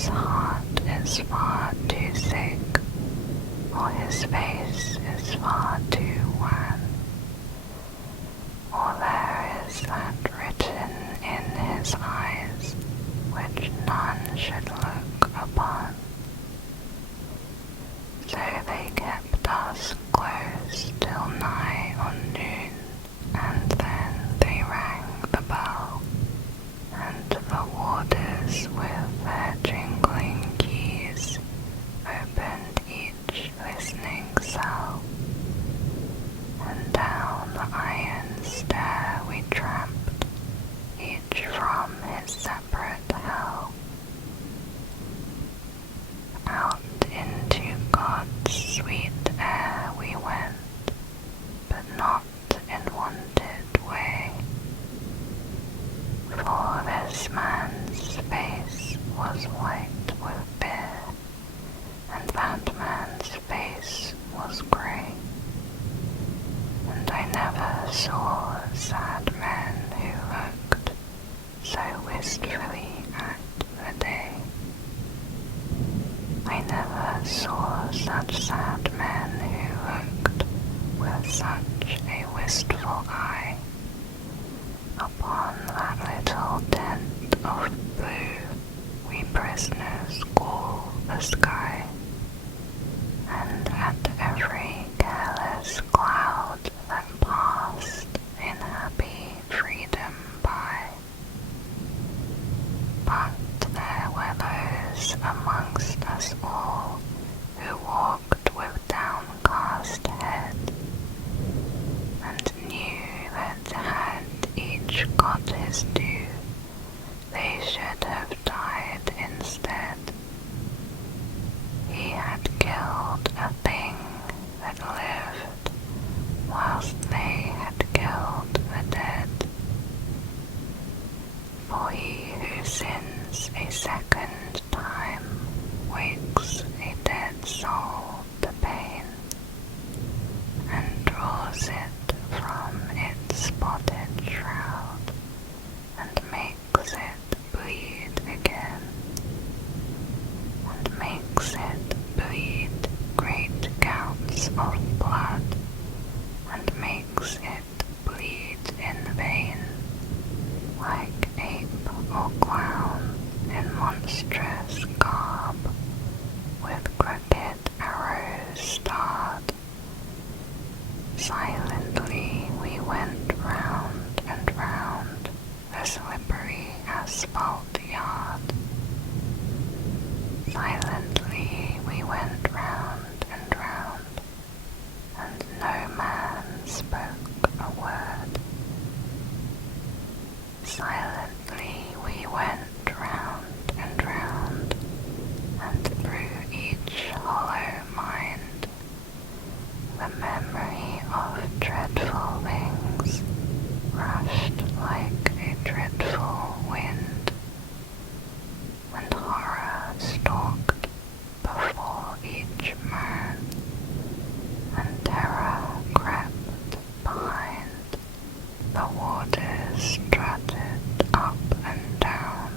his heart is far too sick, or his face is far too wan, or there is that written in his eyes which none should look upon. So they kept us close till nigh on noon, and then they rang the bell, and the warders with their jingling keys opened each listening cell, and down the iron stair we tramped, each from his separate hell. Out into God's sweet air we went, but not in wonted way, for this man's face was white with fear, and that man's face was grey, and I never saw sad men who looked so wistfully at the day. I never saw such sad men who looked with such a wistful eye upon that little tent of blue we prisoners call the sky, and at every careless cloud that passed in happy freedom by. But there were those amongst us all who walked with downcast head, and knew that had each got his due, they should have died instead. He had killed a thing that lived, whilst they had killed the dead. For he who sins a second time wakes a dead soul to pain, and draws it from its spotted shroud, and makes it bleed again, and makes it bleed great gouts of blood, and makes it bleed in vain, like ape or clown in monstrous garb, with crooked arrows starred. Silently we went round and round the slippery asphalt yard. Silently we went round and round, and no man spoke a word. Silently we went round and round, and through each hollow mind the memory of dreadful things rushed like a dreadful wind, and horror stalked before each man, and terror crept behind. The waters strutted up and down,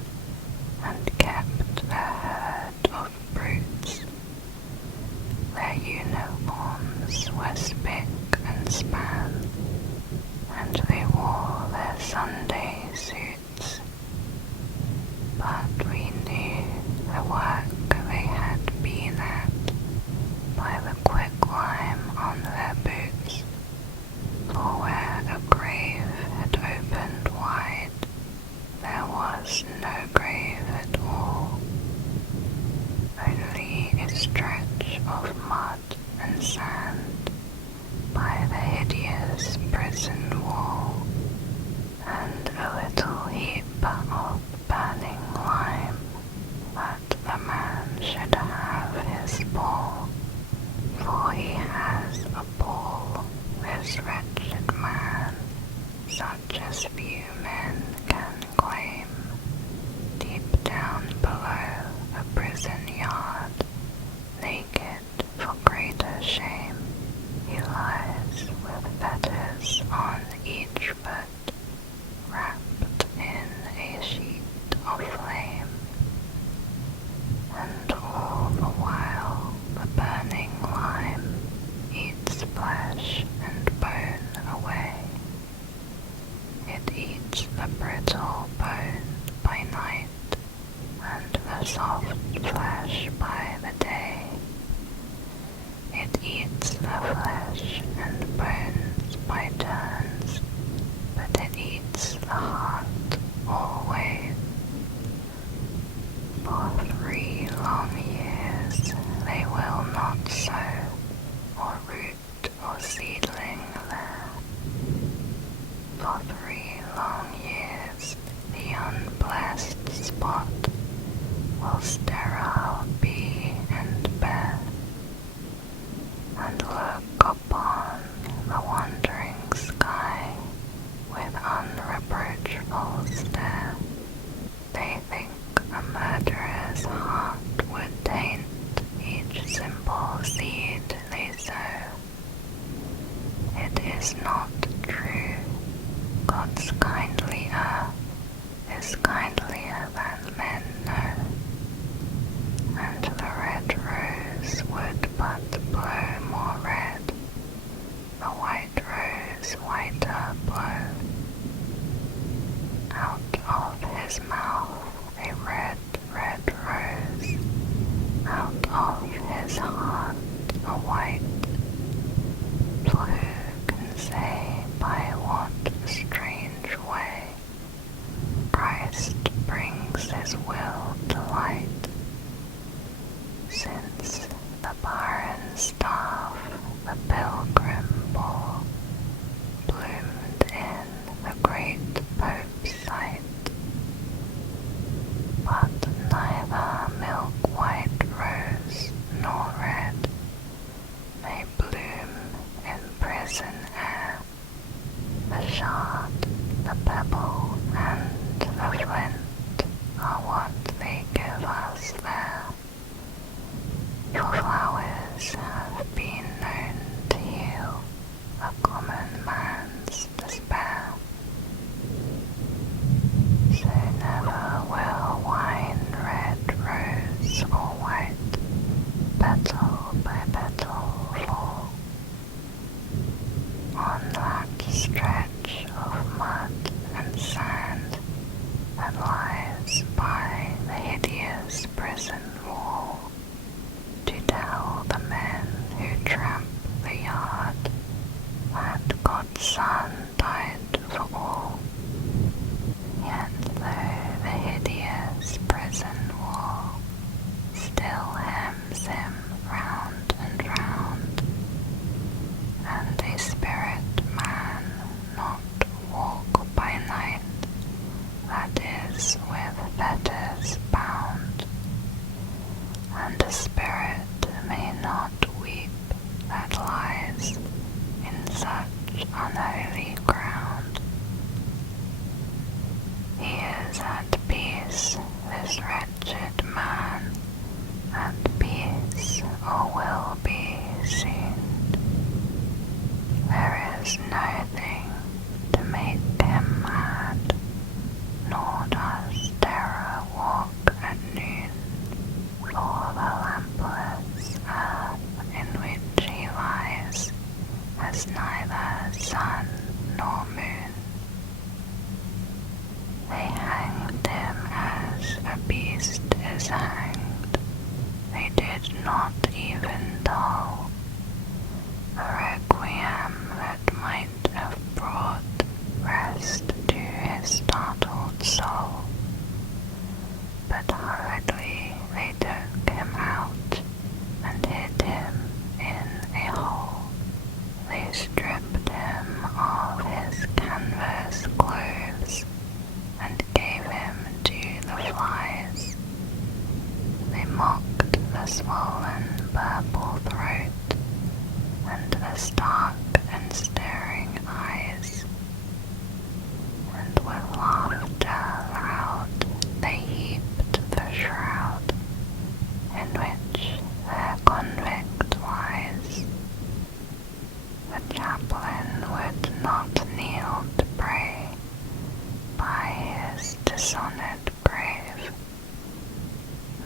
and kept their herd of brutes. Their uniforms were spick and span, and they wore their Sunday suits. But we knew the work they had been at by the quicklime on their boots, for where a grave had opened wide, there was no grave at all, only a stretch of mud and sand by the hideous prison wall, and a little heap of burning lime, that the man should have his ball, for he has a ball, this wretched man, such as few men can claim, deep down below a prison yard, naked for greater shame, he lies with fetters on the soft flesh by the day. It eats the flesh and bones by turns, but it eats the heart always. For 3 long years they will not sow, or root, or seedling there. For 3 long years the unblessed spot will sterile be and bare, and look upon the wandering sky with unreproachful stare. They think a murderer's heart would taint each simple seed they sow. It is not true. God's kindly earth is kindlier than men know, and the red rose would but blow more red, the white rose whiter blow. Out of his mouth a red, red rose, out of his heart a white. For who can say by what strange way Christ brings his will to light? Since the barren staff the pilgrim bore bloomed in the great Pope's sight, but neither milk-white rose nor red may bloom in prison air. The shard, the pebble, and the flint are what they give us there. For flowers have been known to heal a common man's despair. So never will wine red rose or white, petal by petal fall on that stretch of mud and sand that lies by the hideous prison wall, to tell the men who tramp the yard that God's Son died for all. Yet though the hideous prison wall still hems him round and round, and a spirit man not walk by night, that is with fetters bound, and a spirit may not weep that lies in such unholy ground. He is at peace, this wretched man, at peace, or will be soon. There is no thing to make him mad, nor does terror walk at noon, for the lampless earth in which he lies has neither sun nor moon. They hanged him as a beast is hanged. They did not even toll the requiem that might have brought rest to his startled soul. But hurriedly they took him out and hid him in a hole. They stripped him of his canvas clothes and gave him to the flies. They mocked the swollen purple throat and the stark and staring eyes, and with laughter loud they heaped the shroud in which their convict lies. The chaplain would not kneel to pray by his dishonored grave,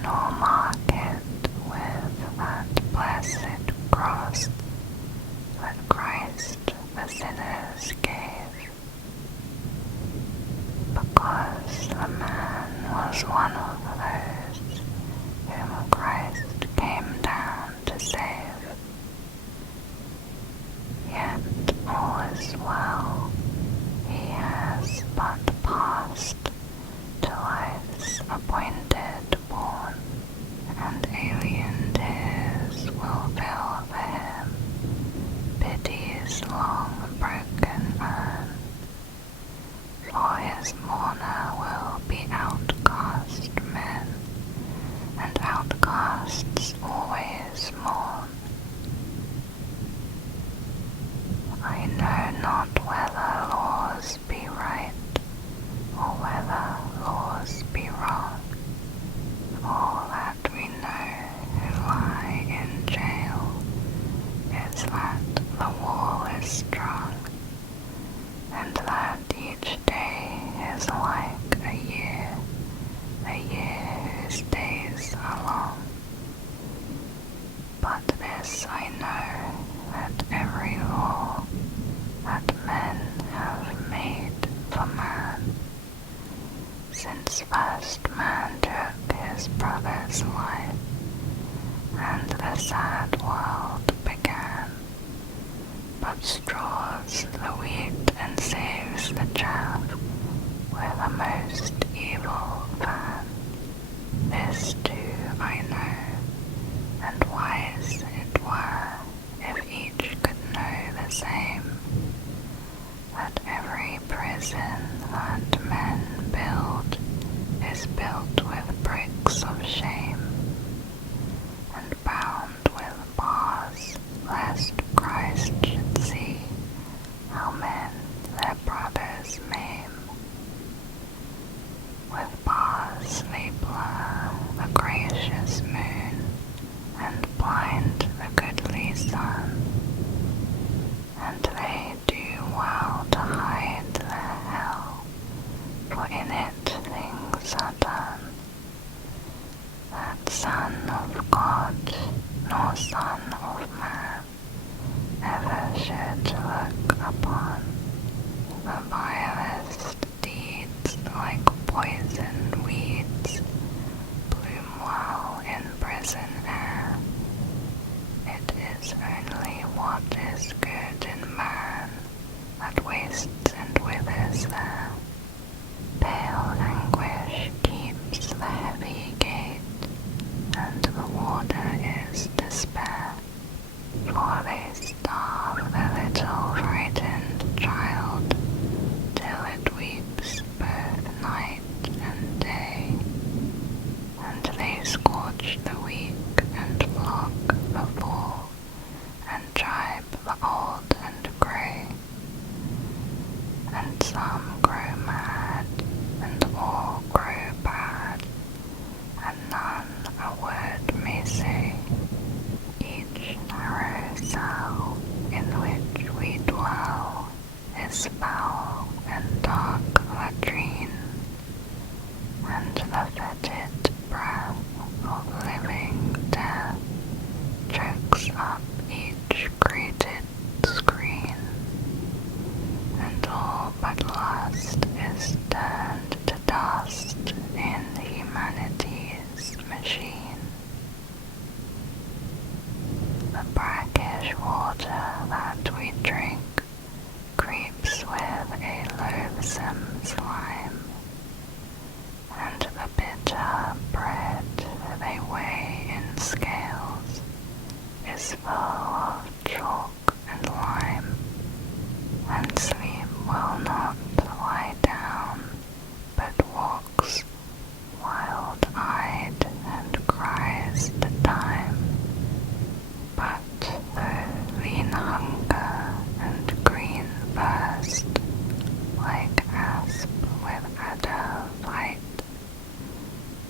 nor mark it with that blessed cross that Christ the sinners gave, because the man was one of those appointed born, and alien tears will fill for him pity's long broken urn. For his mourner will be outcast men, and outcasts always mourn. I know not whether laws be right, or whether laws be wrong. All that we know who lie in jail is that the wall is strong, and that each day is like a year whose days are long. But this I know, that every law that men have made for man, since first man took his brother's life, and the sad world began, but straws the wheat and saves the chaff with a most evil fan. This too I know, and wise it were if each could know the same, that every prison that men build is built with bricks of shame, and bound with bars, lest Christ should see how men their brothers maim. With bars they blur the gracious moon, and blind the goodly sun, and they do well to hide their hell, for in it things are done, that Son of God nor Son of Man ever should look upon. The vilest deeds like poison weeds bloom well in prison air. It is only what is good in man that wastes and withers there. Pale anguish keeps the heavy gate, and the warder is despair, for they starve the little frightened child till it weeps both night and day, and they scorch the weak and flog the fool, and jibe the old and grey, and some grow mad, and all grow bad, and none a word may say. Each narrow cell in which we dwell is foul and dark latrine, and the fetid breath of living death chokes up each grated screen, and all but lust is turned to dust in humanity's machine. The brackish water that we drink creeps with a loathsome slime, and the bitter bread they weigh in scales is full of chalk and lime, and sleep will not lie down, but walks wild-eyed and cries the time. But though lean hunger and green thirst, like asp with adder fight,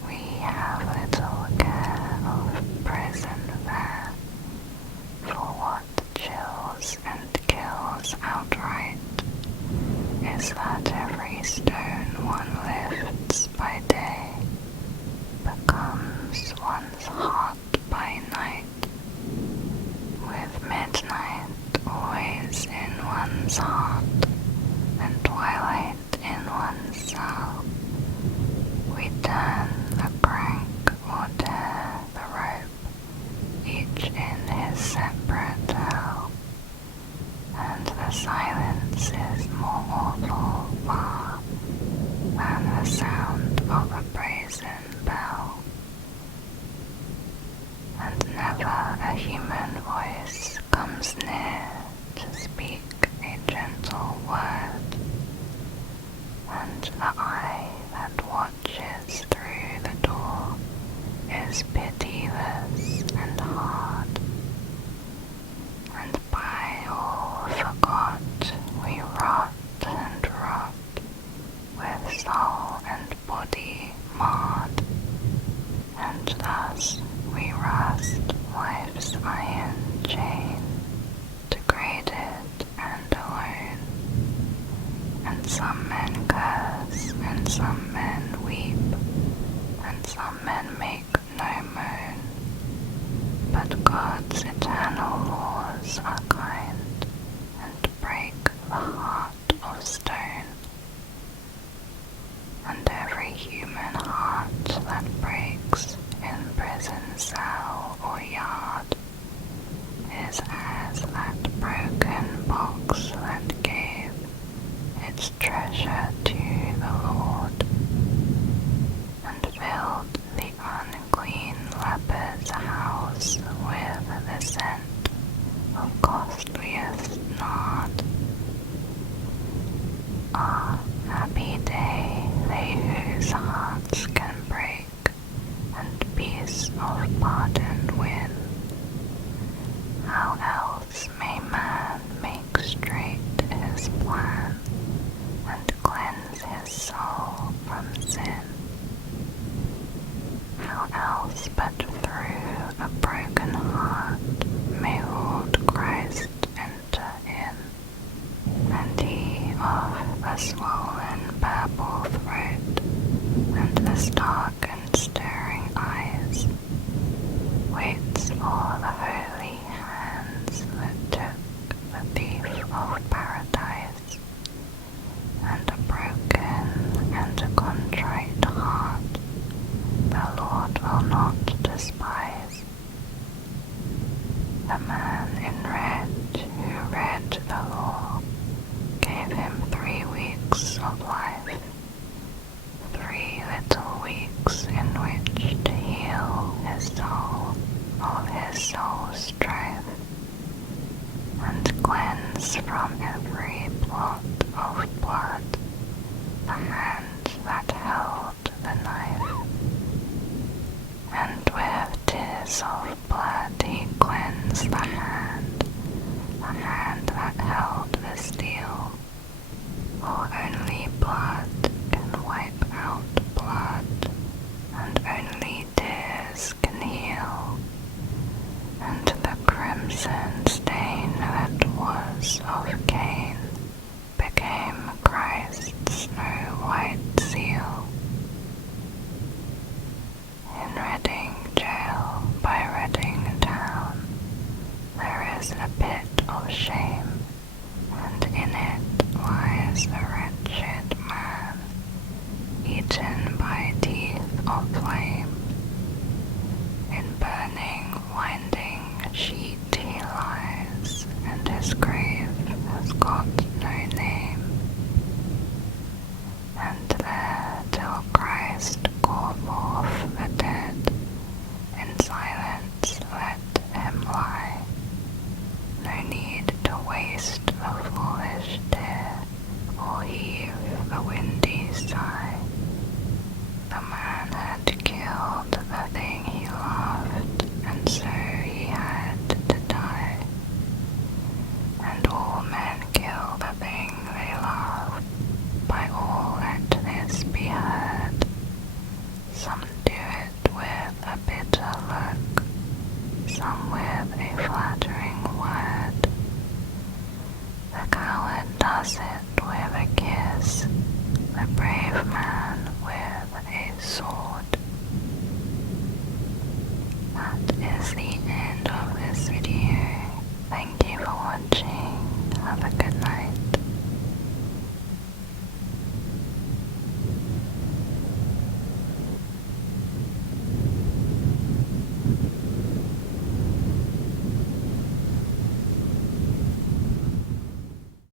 we have little care of prison fare, for what chills and kills outright is that every stone one lifts by day becomes one's heart by night, with midnight always in one's heart, and twilight in one's cell. We turn